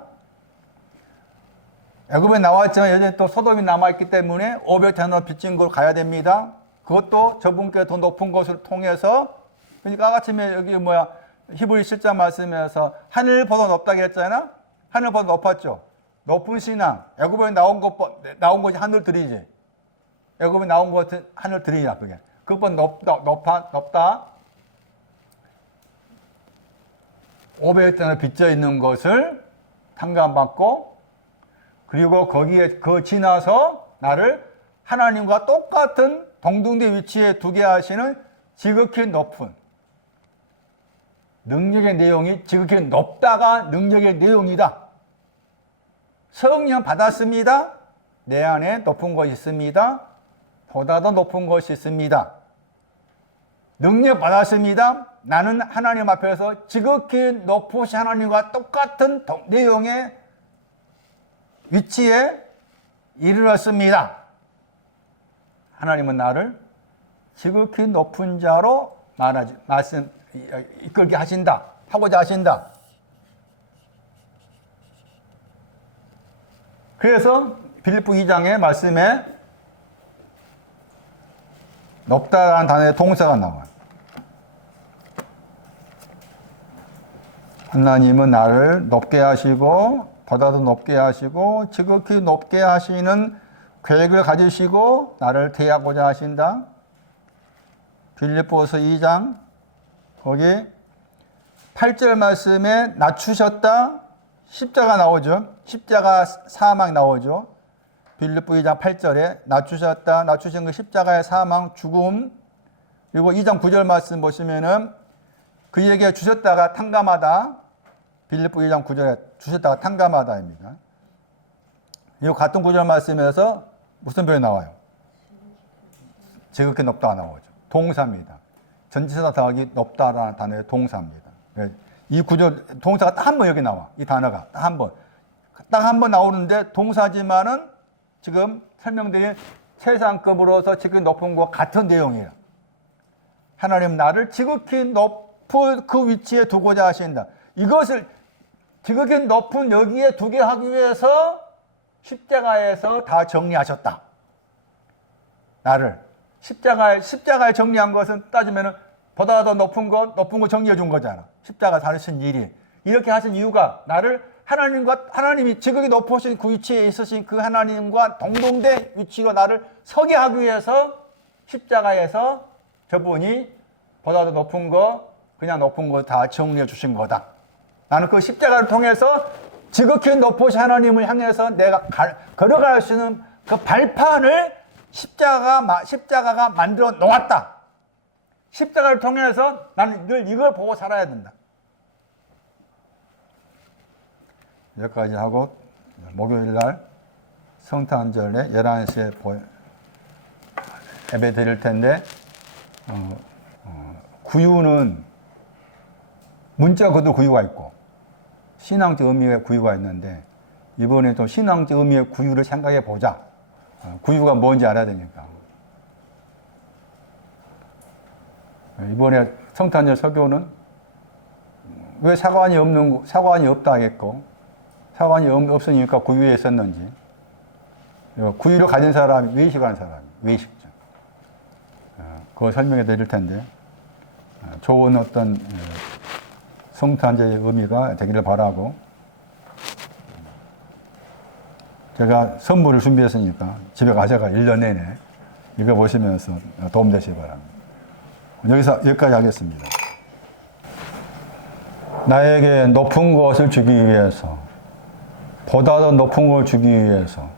애굽에 나왔지만 여전히 또 소돔이 남아있기 때문에 500태너 빚진 걸 가야 됩니다. 그것도 저분께 더 높은 것을 통해서 그러니까 아침에 여기 히브리 7장 말씀에서 하늘보다 높다고 했잖아. 하늘보다 높았죠. 높은 신앙. 애굽에 나온 것이 하늘들이지. 애굽에 나온 것은 하늘들이야 그게. 그것보다 높다. 500대나 빚져 있는 것을 탕감받고 그리고 거기에 지나서 나를 하나님과 똑같은 동등대 위치에 두게 하시는 지극히 높은 능력의 내용이 지극히 높다가 능력의 내용이다. 성령 받았습니다. 내 안에 높은 것이 있습니다. 보다 더 높은 것이 있습니다. 능력 받았습니다. 나는 하나님 앞에서 지극히 높으신 하나님과 똑같은 내용의 위치에 이르렀습니다. 하나님은 나를 지극히 높은 자로 이끌게 하신다. 하고자 하신다. 그래서 빌립보 2장의 말씀에 높다라는 단어의 동사가 나와요. 하나님은 나를 높게 하시고 보다 더 높게 하시고 지극히 높게 하시는 계획을 가지시고 나를 대하고자 하신다. 빌립보서 2장 거기 8절 말씀에 낮추셨다. 십자가 나오죠. 십자가 사망 나오죠. 빌립보 2장 8절에 낮추셨다. 낮추신 그 십자가의 사망, 죽음. 그리고 2장 9절 말씀 보시면은 그에게 주셨다가 탕감하다. 빌립보 2장 9절에 주셨다가 탕감하다입니다. 이 같은 9절 말씀에서 무슨 표현이 나와요? 지극히 높다가 나오죠. 동사입니다. 전치사 더하기 높다라는 단어의 동사입니다. 이 구절 동사가 딱 한 번 여기 나와. 이 단어가 딱 한 번. 딱 한 번 나오는데 동사지만은 지금 설명드린 최상급으로서 지극히 높은 것과 같은 내용이에요. 하나님 나를 지극히 높은 그 위치에 두고자 하신다. 이것을 지극히 높은 여기에 두게 하기 위해서 십자가에서 다 정리하셨다. 나를 십자가에 정리한 것은 따지면은 보다 더 높은 거 정리해 준 거잖아. 십자가 다루신 일이. 이렇게 하신 이유가 나를 하나님이 지극히 높으신 그 위치에 있으신 그 하나님과 동등된 위치로 나를 서게 하기 위해서 십자가에서 저분이 보다 더 높은 거, 그냥 높은 거 다 정리해 주신 거다. 나는 그 십자가를 통해서 지극히 높으신 하나님을 향해서 내가 걸어갈 수 있는 그 발판을 십자가가 만들어 놓았다. 십자가를 통해서 나는 늘 이걸 보고 살아야 된다. 여기까지 하고 목요일날 성탄절에 11시에 예배 드릴 텐데 구유는 문자 그도 구유가 있고 신앙적 의미의 구유가 있는데 이번에 또 신앙적 의미의 구유를 생각해 보자. 구유가 뭔지 알아야 되니까. 이번에 성탄절 설교는 왜 사관이 없다 하겠고 사관이 없으니까 구유에 있었는지 구유를 가진 사람이 외식하는 사람이 외식자. 그걸 설명해 드릴 텐데 좋은 어떤 성탄절의 의미가 되기를 바라고 제가 선물을 준비했으니까 집에 가셔가 1년 내내 읽어보시면서 도움되시기 바랍니다. 여기까지 하겠습니다. 나에게 높은 것을 주기 위해서 보다 더 높은 걸 주기 위해서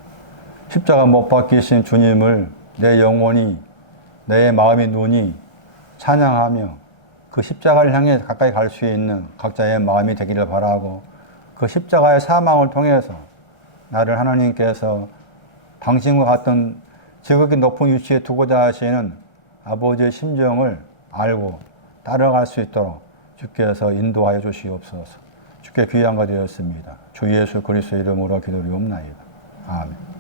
십자가 못 박히신 주님을 내 영혼이 내 마음의 눈이 찬양하며 그 십자가를 향해 가까이 갈 수 있는 각자의 마음이 되기를 바라고 그 십자가의 사망을 통해서 나를 하나님께서 당신과 같은 지극히 높은 위치에 두고자 하시는 아버지의 심정을 알고 따라갈 수 있도록 주께서 인도하여 주시옵소서. 주께 귀한 거 되었습니다. 주 예수 그리스도의 이름으로 기도드리옵나이다. 아멘.